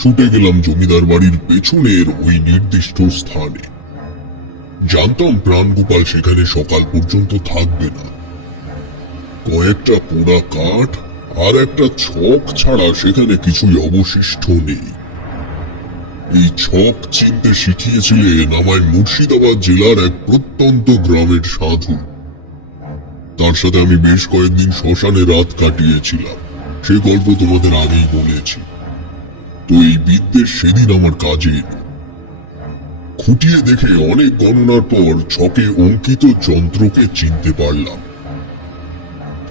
ছুটে গেলাম জমিদার বাড়ির পেছনের ওই নির্দিষ্ট স্থানে। জানতাম প্রাণগোপাল সেখানে সকাল পর্যন্ত থাকবে না। কয়েকটা পোড়া কাঠ আর একটা ছক ছাড়া সেখানে কিছুই অবশিষ্ট নেই। এই ছক চিনতে শিখিয়েছিলেন আমায় মুর্শিদাবাদ জেলার এক প্রত্যন্ত গ্রামের সাধু। তার সাথে আমি বেশ কয়েকদিন শ্মশানে রাত কাটিয়েছিলাম, সে গল্প তোমাদের আগেই বলেছি। তো এই বিদ্বেষ সেদিন আমার কাজে এলো। খুঁটিয়ে দেখে অনেক গণনার পর ছকে অঙ্কিত যন্ত্রকে চিনতে পারলাম।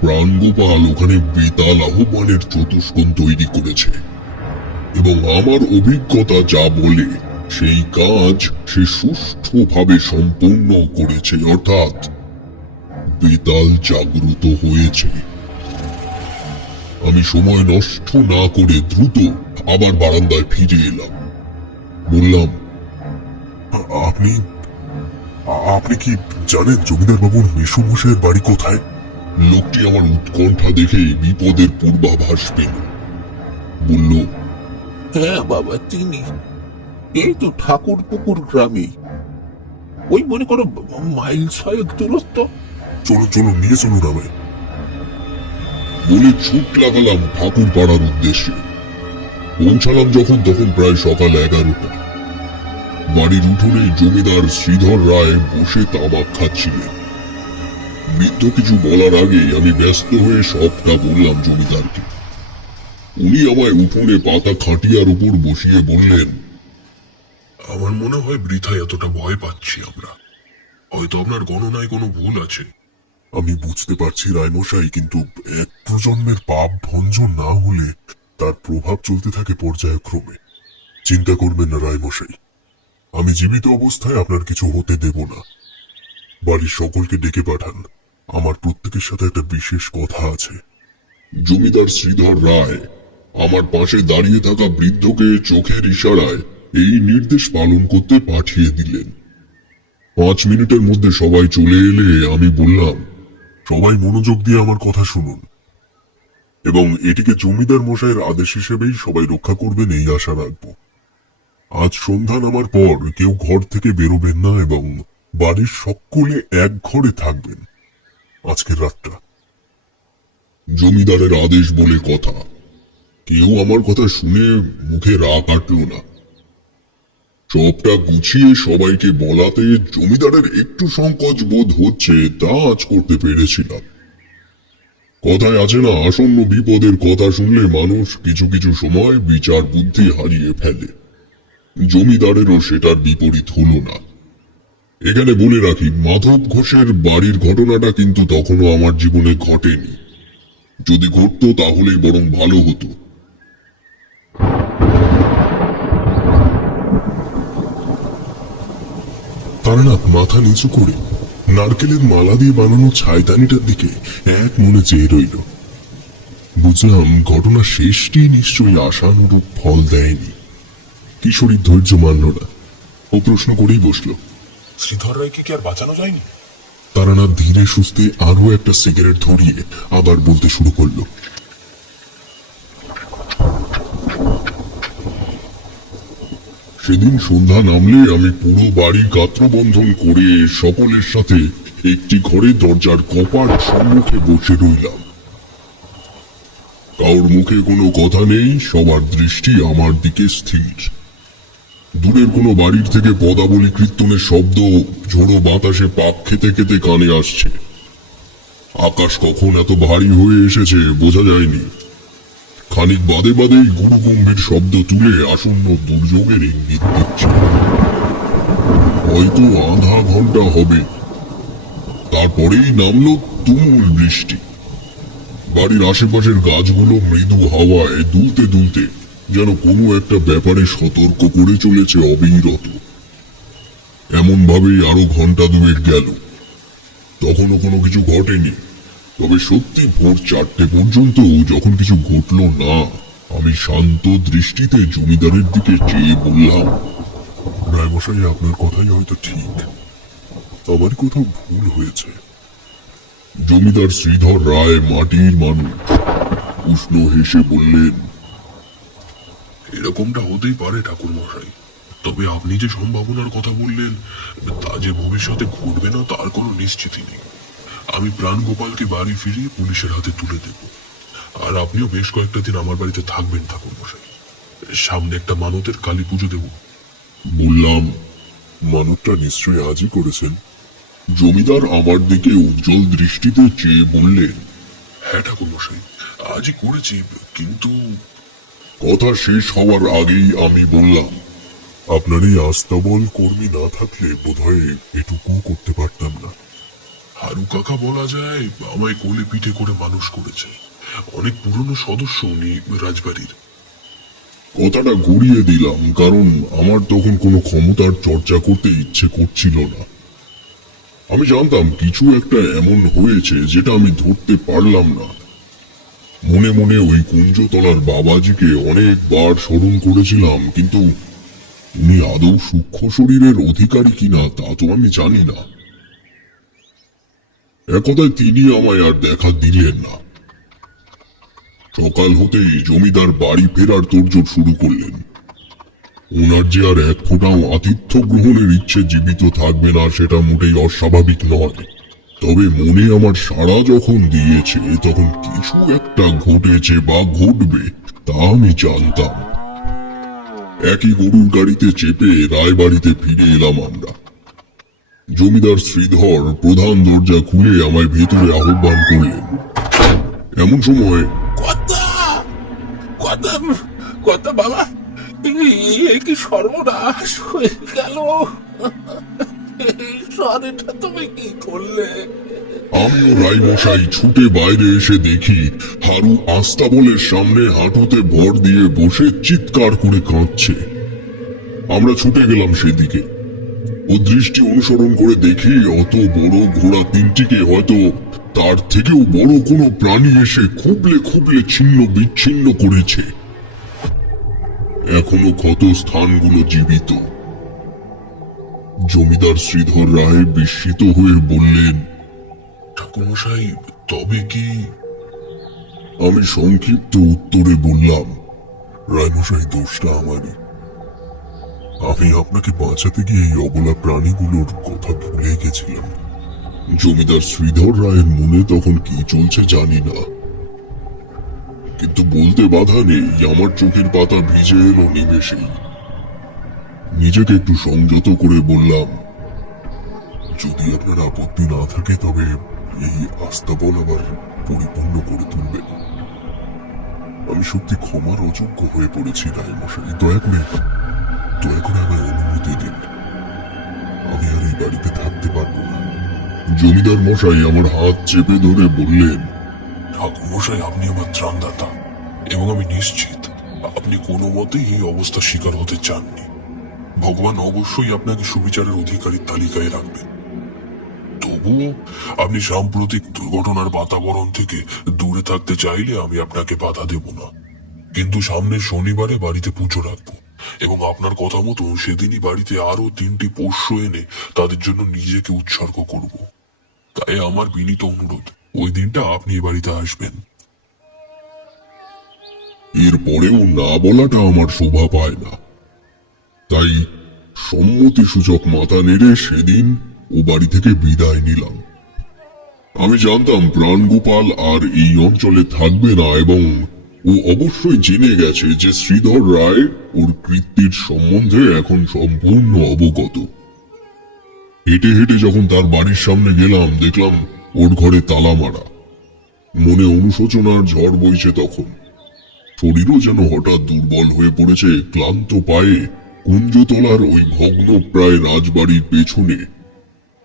প্রাণগোপাল ওখানে বেতাল আহ্বানের চতুষ্কোণ তৈরি করেছে এবং আমার অভিজ্ঞতা যা বলে সেই কাজ সে সুষ্ঠুভাবে সম্পূর্ণ করেছে, অর্থাৎ বেতাল জাগ্রত হয়েছে। আমি সময় নষ্ট না করে দ্রুত আবার বারান্দায় ফিরে এলাম। বললাম, আপনি আপনি কি জানেন জমিদার বাবুর মেসোমশাইয়ের বাড়ি কোথায়? লোকটি আমার উৎকণ্ঠা দেখে বিপদের পূর্বাভাস পেল। বলল, হ্যাঁ বাবা, চিনি। এই তো ঠাকুরপুকুর গ্রামে, ওই মনে করো মাইল 6 দূরত্ব। চলুন চলুন, নিয়ে চলুন আমায়। বলে ছুট লাগালাম ঠাকুর পাড়ার উদ্দেশ্যে। পৌঁছালাম যখন তখন প্রায় সকাল 11টা। বাড়ির উঠোনে জমিদার শ্রীধর রায় বসে তামাক খাচ্ছিলেন। বৃদ্ধ কিছু বলার আগে আমি ব্যস্ত হয়ে সবটা বললাম জমিদারকে। উনি আমায় উঠোনে পাতা খাটিয়ার উপর বসিয়ে বললেন, আমার মনে হয় বৃথায় এতটা ভয় পাচ্ছি আমরা। হয়তো আপনার গণনায় কোনো ভুল আছে। আমি বুঝতে পারছি রায়মশাই, কিন্তু এক প্রজন্মের পাপ ভঞ্জন না হলে তার প্রভাব চলতে থাকে পর্যায়ক্রমে। চিন্তা করবেন না রায়মশাই, আমি জীবিত অবস্থায় আপনার কিছু হতে দেব না। বাড়ির সকলকে ডেকে পাঠান, আমার প্রত্যেকের সাথে একটা বিশেষ কথা আছে। জমিদার শ্রীধর রায় আমার পাশে দাঁড়িয়ে থাকা বৃদ্ধকে চোখের ইশারায় এই নির্দেশ পালন করতে পাঠিয়ে দিলেন। 5 মিনিটের মধ্যে সবাই চলে এলে আমি বললাম, সবাই মনোযোগ দিয়ে আমার কথা শুনুন এবং এটিকে জমিদার মশাইয়ের আদেশ হিসেবেই সবাই রক্ষা করবেন এই আশা রাখব। আজ সন্ধ্যা নামার পর কেউ ঘর থেকে বেরোবেন না এবং বাড়ির সকলে এক ঘরে থাকবেন আজকের রাতটা। জমিদারের আদেশ বলে কথা। কেউ আমার কথা শুনে মুখে রাগ কাটল না। সবটা গুছিয়ে সবাইকে বলাতে জমিদারের একটু সংকোচ বোধ হচ্ছে তা আজ করতে পেরেছিলাম। কথায় আছে না, আসন্ন বিপদের কথা শুনলে মানুষ কিছু কিছু সময় বিচার বুদ্ধি হারিয়ে ফেলে। জমিদারেরও সেটার বিপরীত হলো না। এখানে বলে রাখি, মাধব ঘোষের বাড়ির ঘটনাটা কিন্তু তখনও আমার জীবনে ঘটেনি। যদি ঘটতো তাহলেই বরং ভালো হতো। তারানাথ মাথা নিচু করে নারকেলের মালা দিয়ে বানানো ছাইদানিটার দিকে এক মনে চেয়ে রইল। বুঝলাম ঘটনা শেষটি নিশ্চয়ই আশানুরূপ ফল দেয়নি। কিশোরীর ধৈর্য মানল না, ও প্রশ্ন করেই বসল, শ্রীধর রায়কে কি আর বাঁচানো যায়নি? তারানাথ ধীরে সুস্থে আরো একটা সিগারেট ধরিয়ে আবার বলতে শুরু করলো, সেদিন সন্ধ্যা নামলে আমি পুরো বাড়ি গাত্রবন্ধন করে সকলের সাথে একটি ঘরে দরজার কপাট সম্মুখে বসে রইলাম। কারোর মুখে কোনো কথা নেই, সবার দৃষ্টি আমার দিকে স্থির। দূরের কোনো বাড়ির থেকে পদাবলী কীর্তনের শব্দ ঝোড়ো বাতাসে পাক খেতে খেতে কানে আসছে। আকাশ কখন এত ভারী হয়ে এসেছে বোঝা যায়নি। খানিক বাদে বাদেই গুরুগম্ভীর শব্দ তুলে আসন্ন দুর্যোগের ইঙ্গিত দিচ্ছে। হয়তো আধা ঘন্টা হবে, তারপরেই নামলো তুমুল বৃষ্টি। বাড়ির আশেপাশের গাছগুলো মৃদু হাওয়ায় দুলতে দুলতে যেন কোনো একটা ব্যাপারে সতর্ক করে চলেছে অবিরত। এমন ভাবেই আরো ঘন্টা দুয়েক গেল, তখনও কোনো কিছু ঘটেনি। তবে সত্যি ভোর 4টে পর্যন্ত যখন কিছু ঘটল না, আমি শান্ত দৃষ্টিতে জমিদারের দিকে চেয়ে বললাম, রায়মশাই, আপনার কথাই হয়তো ঠিক। আমার কোথাও ভুল হয়েছে। জমিদার শ্রীধর রায় মাটির মানুষ উষ্ণ হেসে বললেন, এরকমটা হতেই পারে ঠাকুর মশাই, তবে আপনি যে সম্ভাবনার কথা বললেন তা যে ভবিষ্যতে ঘটবে না তার কোনো নিশ্চিতই নেই। আমি প্রাণগোপালকে বাড়ি ফিরিয়ে পুলিশের হাতে তুলে দেব, আর আপনিও বেশ কয়েকটা দিন আমার বাড়িতে থাকবেন ঠাকুর মশাই। সামনে একটা মানতের কালী পুজো দেব। বললাম। মানতটা নিশ্চয়ই আজই করেছেন। জমিদার আমার দিকে উজ্জ্বল দৃষ্টিতে চেয়ে বললেন, হ্যাঁ ঠাকুর মশাই, আজই করেছি, কিন্তু কথা শেষ হওয়ার আগেই আমি বললাম, আপনার এই আস্তাবল কর্মী না থাকলে বোধহয় এটুকু করতে পারতাম না। হারু কাকা বলা যায় আমায় কোলে পিঠে করে মানুষ করেছে। অনেক পুরনো সদস্য উনি রাজবাড়ির। কথাটা ঘুরিয়ে দিলাম, কারণ আমার তখন কোনো ক্ষমতার চর্চা করতে ইচ্ছে করছিল না। আমি জানতাম কিছু একটা এমন হয়েছে যেটা আমি ধরতে পারলাম না। মনে মনে ওই কুঞ্জতলার বাবাজিকে অনেকবার স্মরণ করেছিলাম, কিন্তু উনি আদৌ সূক্ষ্ম শরীরের অধিকারী কিনা তা তো আমি জানি না। একথায় তিনি আমায় আর দেখা দিলেন না। সকাল হতেই জমিদার বাড়ি ফেরার তোড়জোড় শুরু করলেন। ওনার যে আর এক ফোঁটাও আতিথ্য গ্রহণের ইচ্ছে জীবিত থাকবে না সেটা মোটেই অস্বাভাবিক নয়। তবে মনে আমার সাড়া যখন দিয়েছে, তখন কিছু একটা ঘটেছে বা ঘটবে তা আমি জানতাম। একই গরুর গাড়িতে চেপে রায়বাড়িতে ফিরে এলাম আমরা। জমিদার শ্রীধর প্রধান দরজা খুলে আমায় ভেতরে আহ্বান করলেন। এমন সময় কথা কথা কথা বাবা, এ কি সর্বনাশ হয়ে গেল! এটা তুমি কি করলে? আমিও রায়মশাই ছুটে বাইরে এসে দেখি হারু আস্তাবলের সামনে হাঁটুতে ভর দিয়ে বসে চিৎকার করে কাঁদছে। আমরা ছুটে গেলাম সেদিকে। ও দৃষ্টি অনুসরণ করে দেখি অত বড় ঘোড়া তিনটিকে হয়তো তার থেকেও বড় কোনো প্রাণী এসে খুবলে খুবলে ছিন্ন বিচ্ছিন্ন করেছে। এখনো ক্ষত স্থানগুলো জীবিত। জমিদার শ্রীধর রায় বিস্মিত হয়ে বললেন, ঠাকুর মশাই, তবে কি? আমি সংক্ষিপ্ত উত্তরে বললাম, রায়মশাই, দোষটা আমারই। আমি আপনাকে বাঁচাতে গিয়ে এই অবলা প্রাণীগুলোর কথা ভুলে গেছিলাম। জমিদার শ্রীধর রায়ের মনে তখন কি চলছে জানি না, কিন্তু বলতে বাধা নেই আমার চোখের পাতা ভিজে এলো নিমেষেই। নিজেকে একটু সংযত করে বললাম, যদি আপনার আপত্তি না থাকে তবে এই আস্তাবল আবার পরিপূর্ণ করে তুলবেন। আমি সত্যি ক্ষমার অযোগ্য হয়ে পড়েছি রায়মশাই, দয়া করে আমায় অনুমতি দিন। আমি আর এই বাড়িতে থাকতে পারবো না। জমিদার মশাই আমার হাত চেপে ধরে বললেন, ঠাকুর মশাই, আপনি আমার ত্রাণদাতা, এবং আমি নিশ্চিত আপনি কোনো মতেই এই অবস্থার শিকার হতে চাননি। ভগবান অবশ্যই আপনাকে সুবিচারের অধিকারীর তালিকায় রাখবেন। তবুও আপনি সাম্প্রতিক দুর্ঘটনার বাতাবরণ থেকে দূরে থাকতে চাইলে আমি আপনাকে বাধা দেব না, কিন্তু সামনের শনিবারে বাড়িতে পুজো রাখবো, এবং আপনার কথা মতো সেদিনই বাড়িতে আরো 3টি পোষ্য এনে তাদের জন্য নিজেকে উৎসর্গ করব। তাই আমার বিনীত অনুরোধ, ওই দিনটা আপনি এ বাড়িতে আসবেন। এরপরেও না বলাটা আমার শোভা পায় না, তাই সম্মতি সূচক মাথা নেড়ে সেদিন ও বাড়ি থেকে বিদায় নিলাম। আমি জানতাম প্রাণগোপাল আর এই অঞ্চলে থাকবে না, এবং ও অবশ্যই জেনে গেছে যে শ্রীধর রায় ওর কৃত্যের সম্বন্ধে এখন সম্পূর্ণ অবগত। হেঁটে হেঁটে যখন তার বাড়ির সামনে গেলাম, দেখলাম ওর ঘরে তালা মারা। মনে অনুশোচনার ঝড় বইছে তখন। শরীরও যেন হঠাৎ দুর্বল হয়ে পড়েছে। ক্লান্ত পায়ে কুঞ্জতলার ওই ভগ্ন প্রায় রাজবাড়ির পেছনে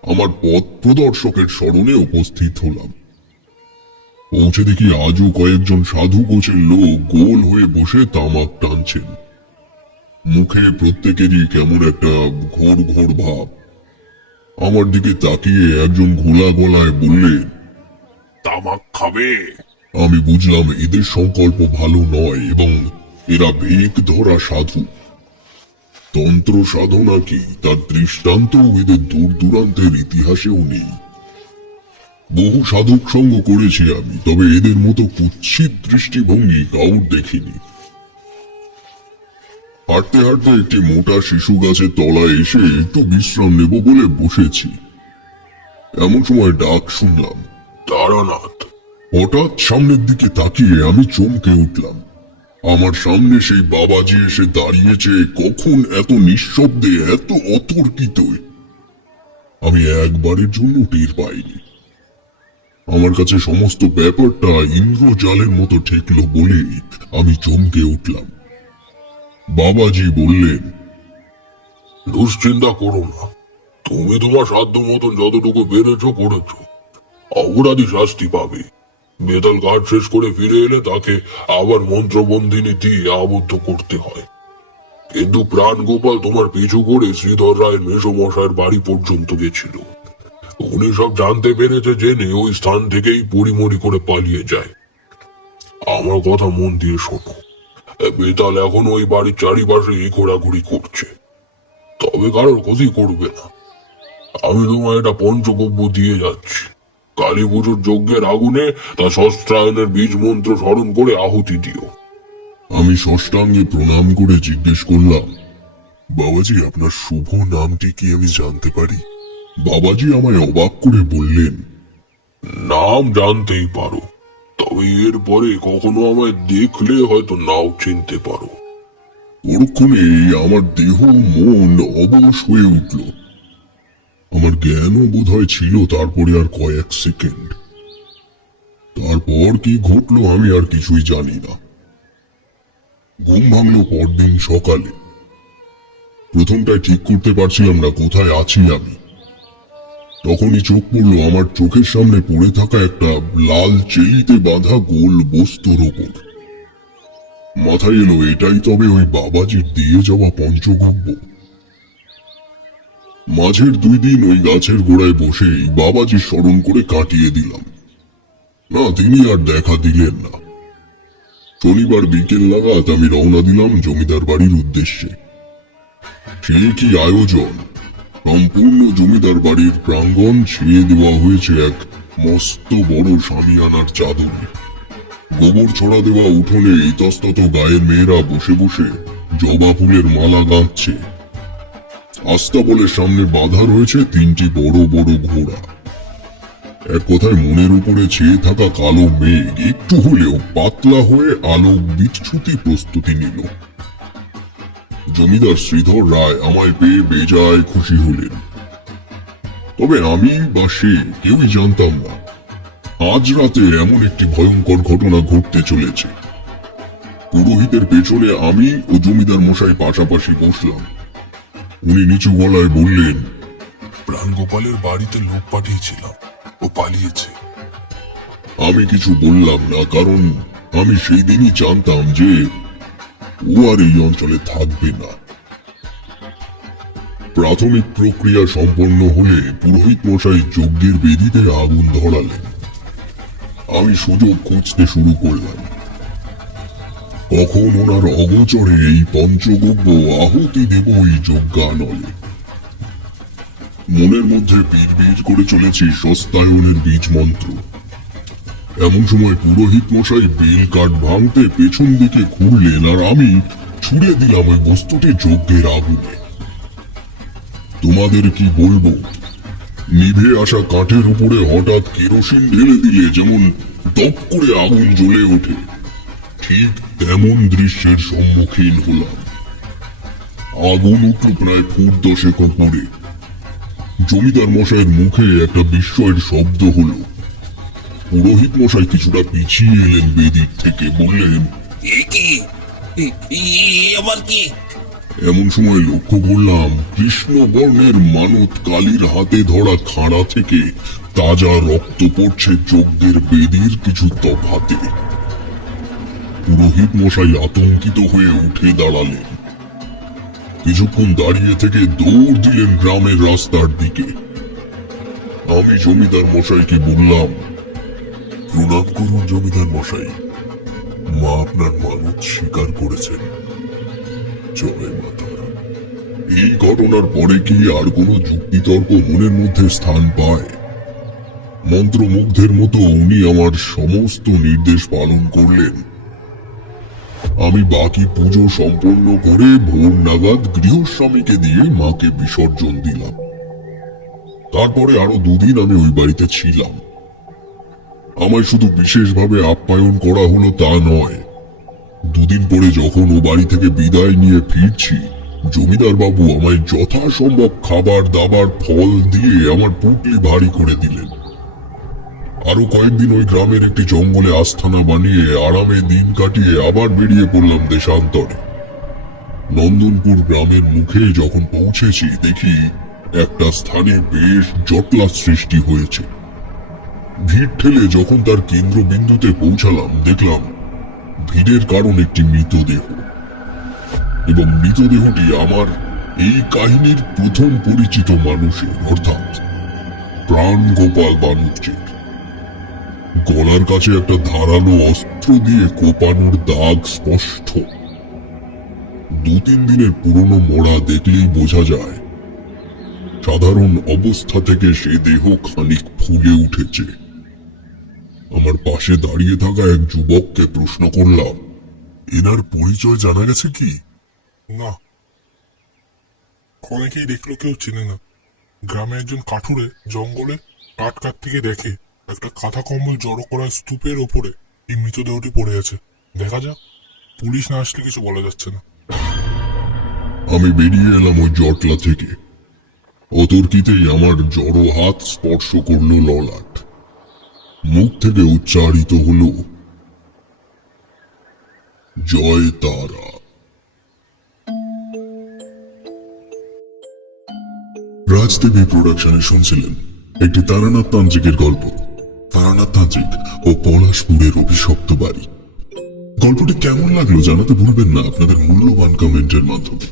আমার পথ প্রদর্শকের স্মরণে উপস্থিত হলাম। পৌঁছে দেখি আজও কয়েকজন সাধু গোছের লোক গোল হয়ে বসে তামাক টানছেন। মুখে প্রত্যেকেরই কেমন একটা ঘোর ঘোর ভাব। আমার দিকে তাকিয়ে একজন ঘোলা গলায় বললেন, তামাক খাবে? আমি বুঝলাম এদের সংকল্প ভালো নয় এবং এরা ভেক ধরা সাধু। তন্ত্র সাধনা কি তার দৃষ্টান্ত এদের দূর দূরান্তের ইতিহাসেও নেই। বহু সাধক সঙ্গ করেছি আমি, তবে এদের মতো কুৎসিত দৃষ্টিভঙ্গি কাউর দেখিনি। হাঁটতে হাঁটতে একটি মোটা শিশু গাছের তলায় এসে একটু বিশ্রাম নেব বলে বসেছি। এমন সময় ডাক শুনলাম, তারানাথ। হঠাৎ সামনের দিকে তাকিয়ে আমি চমকে উঠলাম। আমার সামনে সেই বাবাজি এসে দাঁড়িয়েছে। কখন এত নিঃশব্দে, এত অতর্কিত আমি একবারের জন্য টের পাইনি। আমার কাছে সমস্ত ব্যাপারটা ইন্দ্রজালের মতো ঠেকল বলে আমি চমকে উঠলাম। বাবাজি বললেন, দুশ্চিন্তা করো না, তুমি তোমার সাধ্য মতন যতটুকু পেরেছ করেছ। অপরাধী শাস্তি পাবে। বেতাল কাজ শেষ করে ফিরে এলে তাকে আবার মন্ত্রবন্দিনী দিয়ে আবদ্ধ করতে হয়। কিন্তু প্রাণ গোপাল তোমার পিছু করে শ্রীধর রায়ের মেসমশায়ের বাড়ি পর্যন্ত গেছিল। উনি সব জানতে পেরেছে জেনে ওই স্থান থেকেই পরিমরি করে পালিয়ে যায়। আমার কথা মন দিয়ে শোনো, বেতাল এখন ওই বাড়ির চারিপাশে ঘোরাঘুরি করছে, তবে কারোর ক্ষতি করবে না। আমি তোমায় একটা পঞ্চগব্য দিয়ে যাচ্ছি। কালী পুজোর যজ্ঞের আগুনে তা শস্ত্রায়নের বীজ মন্ত্র স্মরণ করে আহুতি দিও। আমি ষষ্ঠাঙ্গে প্রণাম করে জিজ্ঞেস করলাম, বাবাজি আপনার শুভ নামটি কি আমি জানতে পারি? বাবাজি আমায় অবাক করে বললেন, নাম জানতেই পারো, তবে এরপরে কখনো আমায় দেখলে হয়তো নাও চিনতে পারো। পরক্ষণে আমার দেহ মন অবশ হয়ে উঠল। আমার জ্ঞানও বোধহয় ছিল তারপরে আর কয়েক সেকেন্ড। তারপর কি ঘটলো আমি আর কিছুই জানি না। ঘুম ভাঙল পরদিন সকালে। প্রথমটায় ঠিক করতে পারছিলাম না কোথায় আছি আমি। তখনই চোখ পড়ল আমার চোখের সামনে পড়ে থাকা একটা লাল চেলিতে বাঁধা গোল বস্তুর ওপর। মাথায় এলো এটাই তবে ওই বাবাজির দিয়ে যাওয়া পঞ্চগব্য। মাঝের 2 দিন ওই গাছের গোড়ায় বসেই বাবাজি স্মরণ করে কাটিয়ে দিলাম। না, তিনি আর দেখা দিলেন না। শনিবার বিকেল নাগাদ আমি রওনা দিলাম জমিদার বাড়ির উদ্দেশ্যে। সে কি আয়োজন! সম্পূর্ণ জমিদার বাড়ির প্রাঙ্গণ ছেয়ে দেওয়া হয়েছে এক মস্ত বড় শামিয়ানার চাদরে। গোবর ছড়া দেওয়া উঠোনে ইতস্তত গায়ের মেয়েরা বসে বসে জবা ফুলের মালা গাঁথছে। আস্তাবলের সামনে বাঁধা রয়েছে 3টি বড় বড় ঘোড়া। এক কথায় মনের উপরে ছেয়ে থাকা কালো মেঘ একটু হলেও পাতলা হয়ে আলোক বিচ্ছুতি প্রস্তুতি নিল। জমিদার শ্রীধর রায় আমায় পেয়ে বেজায় খুশি হলেন। তবে আমি বা সে কেউই জানতাম না আজ রাতে এমন একটি ভয়ঙ্কর ঘটনা ঘটতে চলেছে। পুরোহিতের পেছনে আমি ও জমিদার মশাই পাশাপাশি বসলাম। উনি নিচু গলায় বললেন, প্রাণগোপালের বাড়িতে লোক পাঠিয়েছিলাম, ও পালিয়েছে। আমি কিছু বললাম না, কারণ আমি সেই দিনই জানতাম যে ও আর এই অঞ্চলে থাকবে না। প্রাথমিক প্রক্রিয়া সম্পন্ন হলে পুরোহিত মশাই যজ্ঞের বেদিতে আগুন ধরালেন। আমি সুযোগ খুঁজতে শুরু করলাম। কখন ওনার অগোচরে এই পঞ্চগব্য আহুতি দেব এই যজ্ঞানলে। মনের মধ্যে বিড় করে চলেছি শস্তায়নের বীজ মন্ত্র। এমন সময় পুরোহিত মশাই বেল কাঠ ভাঙতে পেছন দিকে ঘুরলেন আর আমি ছুড়ে দিলাম ওই বস্তুটি যজ্ঞের আগুনে। তোমাদের কি বলবো, নিভে আসা কাঠের উপরে হঠাৎ কেরোসিন ঢেলে দিলে যেমন দপ করে আগুন জ্বলে ওঠে, ঠিক তেমন দৃশ্যের সম্মুখীন হলাম। আগুন উঠল প্রায় ফুট 10 উপরে। জমিদার মশাইয়ের মুখে একটা বিস্ময়ের শব্দ হলো। পুরোহিত মশাই কিছুটা পিছিয়ে এলেন বেদিক থেকে, বললেন, এমন সময় লক্ষ্য করলাম কৃষ্ণ বর্ণের মানত কালীর হাতে ধরা খাড়া থেকে তাজা রক্ত পড়ছে যজ্ঞের বেদির কিছু তফাতে। পুরোহিত মশাই আতঙ্কিত হয়ে উঠে দাঁড়ালেন। কিছুক্ষণ দাঁড়িয়ে থেকে দৌড় দিলেন গ্রামের রাস্তার দিকে। আমি জমিদার মশাইকে বললাম, প্রণাম করুন জমিদার মশাই, মা আপনার মানত স্বীকার করেছেন। জয় মাতা। এই ঘটনার পরে কি আর কোনো যুক্তিতর্ক মনের মধ্যে স্থান পায়? মন্ত্রমুগ্ধের মতো উনি আমার সমস্ত নির্দেশ পালন করলেন। আমি বাকি পুজো সম্পন্ন করে ভোর নাগাদ গৃহস্বামীকে দিয়ে মাকে বিসর্জন দিলাম। তারপরে আরো 2 দিন আমি ওই বাড়িতে ছিলাম। আমায় শুধু বিশেষভাবে আপ্যায়ন করা হলো তা নয়, 2 দিন পরে যখন ও বাড়ি থেকে বিদায় নিয়ে ফিরছি, জমিদার বাবু আমায় যথাসম্ভব খাবার দাবার ফল দিয়ে আমার পুটলি ভারী করে দিলেন। আরো কয়েকদিন ওই গ্রামের একটি জঙ্গলে আস্থানা বানিয়ে আরামে দিন কাটিয়ে আবার বেরিয়ে পড়লাম দেশান্তরে। নন্দনপুর গ্রামের মুখে যখন পৌঁছেছি, দেখি একটা স্থানে বেশ জটলা সৃষ্টি হয়েছে। ভিড় ঠেলে যখন তার কেন্দ্রবিন্দুতে পৌঁছালাম, দেখলাম ভিড়ের কারণ একটি মৃতদেহ, এবং মৃতদেহটি আমার এই কাহিনীর প্রথম পরিচিত মানুষের, অর্থাৎ প্রাণ গোপাল বানুর্চির। গলার কাছে একটা ধারালো অস্ত্র দিয়ে কোপানোর দাগ স্পষ্ট। 2-3 দিনের পুরনো মোড়া দেখলেই বোঝা যায় সাধারণ অবস্থা থেকে সে দেহ খানিক ফুলে উঠেছে। আমার পাশে দাঁড়িয়ে থাকা এক যুবককে প্রশ্ন করলাম, এনার পরিচয় জানা গেছে কি? না, অনেকেই দেখলো কেউ চেনে না। গ্রামে একজন কাঠুরে জঙ্গলে কাঠ থেকে দেখে একটা কাঁথা কম্বল জড়ো করা স্তূপের ওপরে এই মৃতদেহটি পড়ে আছে। দেখা যাক, পুলিশ না আসলে কিছু বলা যাচ্ছে না। আমি বেরিয়ে এলাম ওই জটলা থেকে। অতর্কিতেই আমার জড়ো হাত স্পর্শ করলো ললাট। মুখ থেকে উচ্চারিত হলো, জয় তারা। রাজদেবী প্রোডাকশনে শুনছিলেন একটি তারানাথ তান্ত্রিকের গল্প, তারানাথ তান্ত্রিক ও পলাশপুরের অভিশপ্ত বাড়ি। গল্পটি কেমন লাগলো জানাতে ভুলবেন না আপনাদের মূল্যবান কমেন্টের মাধ্যমে।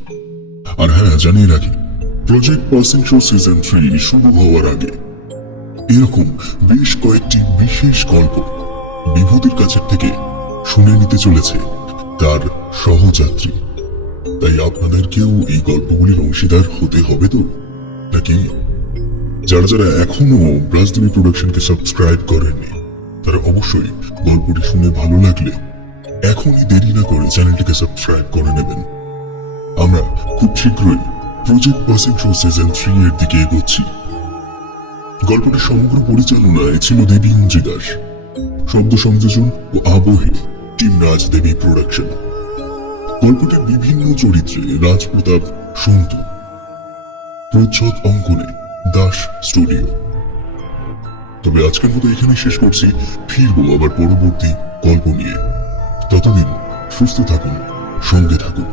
আর হ্যাঁ, জানিয়ে রাখি, প্রজেক্ট পাসিং শো সিজন 3 শুরু হওয়ার আগে এরকম বেশ কয়েকটি বিশেষ গল্প বিভূতির কাছের থেকে শুনে নিতে চলেছে তার সহযাত্রী। তাই আপনাদেরকেও এই গল্পগুলির অংশীদার হতে হবে তো নাকি? যারা যারা এখনো রাজদেবী প্রোডাকশনকে সাবস্ক্রাইব করেননি, তারা অবশ্যই গল্পটি শুনে ভালো লাগলে এখনই দেরি না করে চ্যানেলটিকে সাবস্ক্রাইব করে নেবেন। আমরা খুব শীঘ্রই প্রজেক্ট পাসিং শো সিজন 3 এর দিকে এগোচ্ছি। গল্পটির সমগ্র পরিচালনায় ছিল দেবী অঞ্জি দাস, শব্দ সংযোজন ও আবহে টিম রাজদেবী প্রোডাকশন। গল্পটির বিভিন্ন চরিত্রে রাজপ্রতাপ, সন্তু, প্রচ্ছদ অঙ্কনে দাস স্টুডিও। তবে আজকের মতো এখানে শেষ করছি, ফিরবো আবার পরবর্তী গল্প নিয়ে। ততদিন সুস্থ থাকুন, সঙ্গে থাকুন।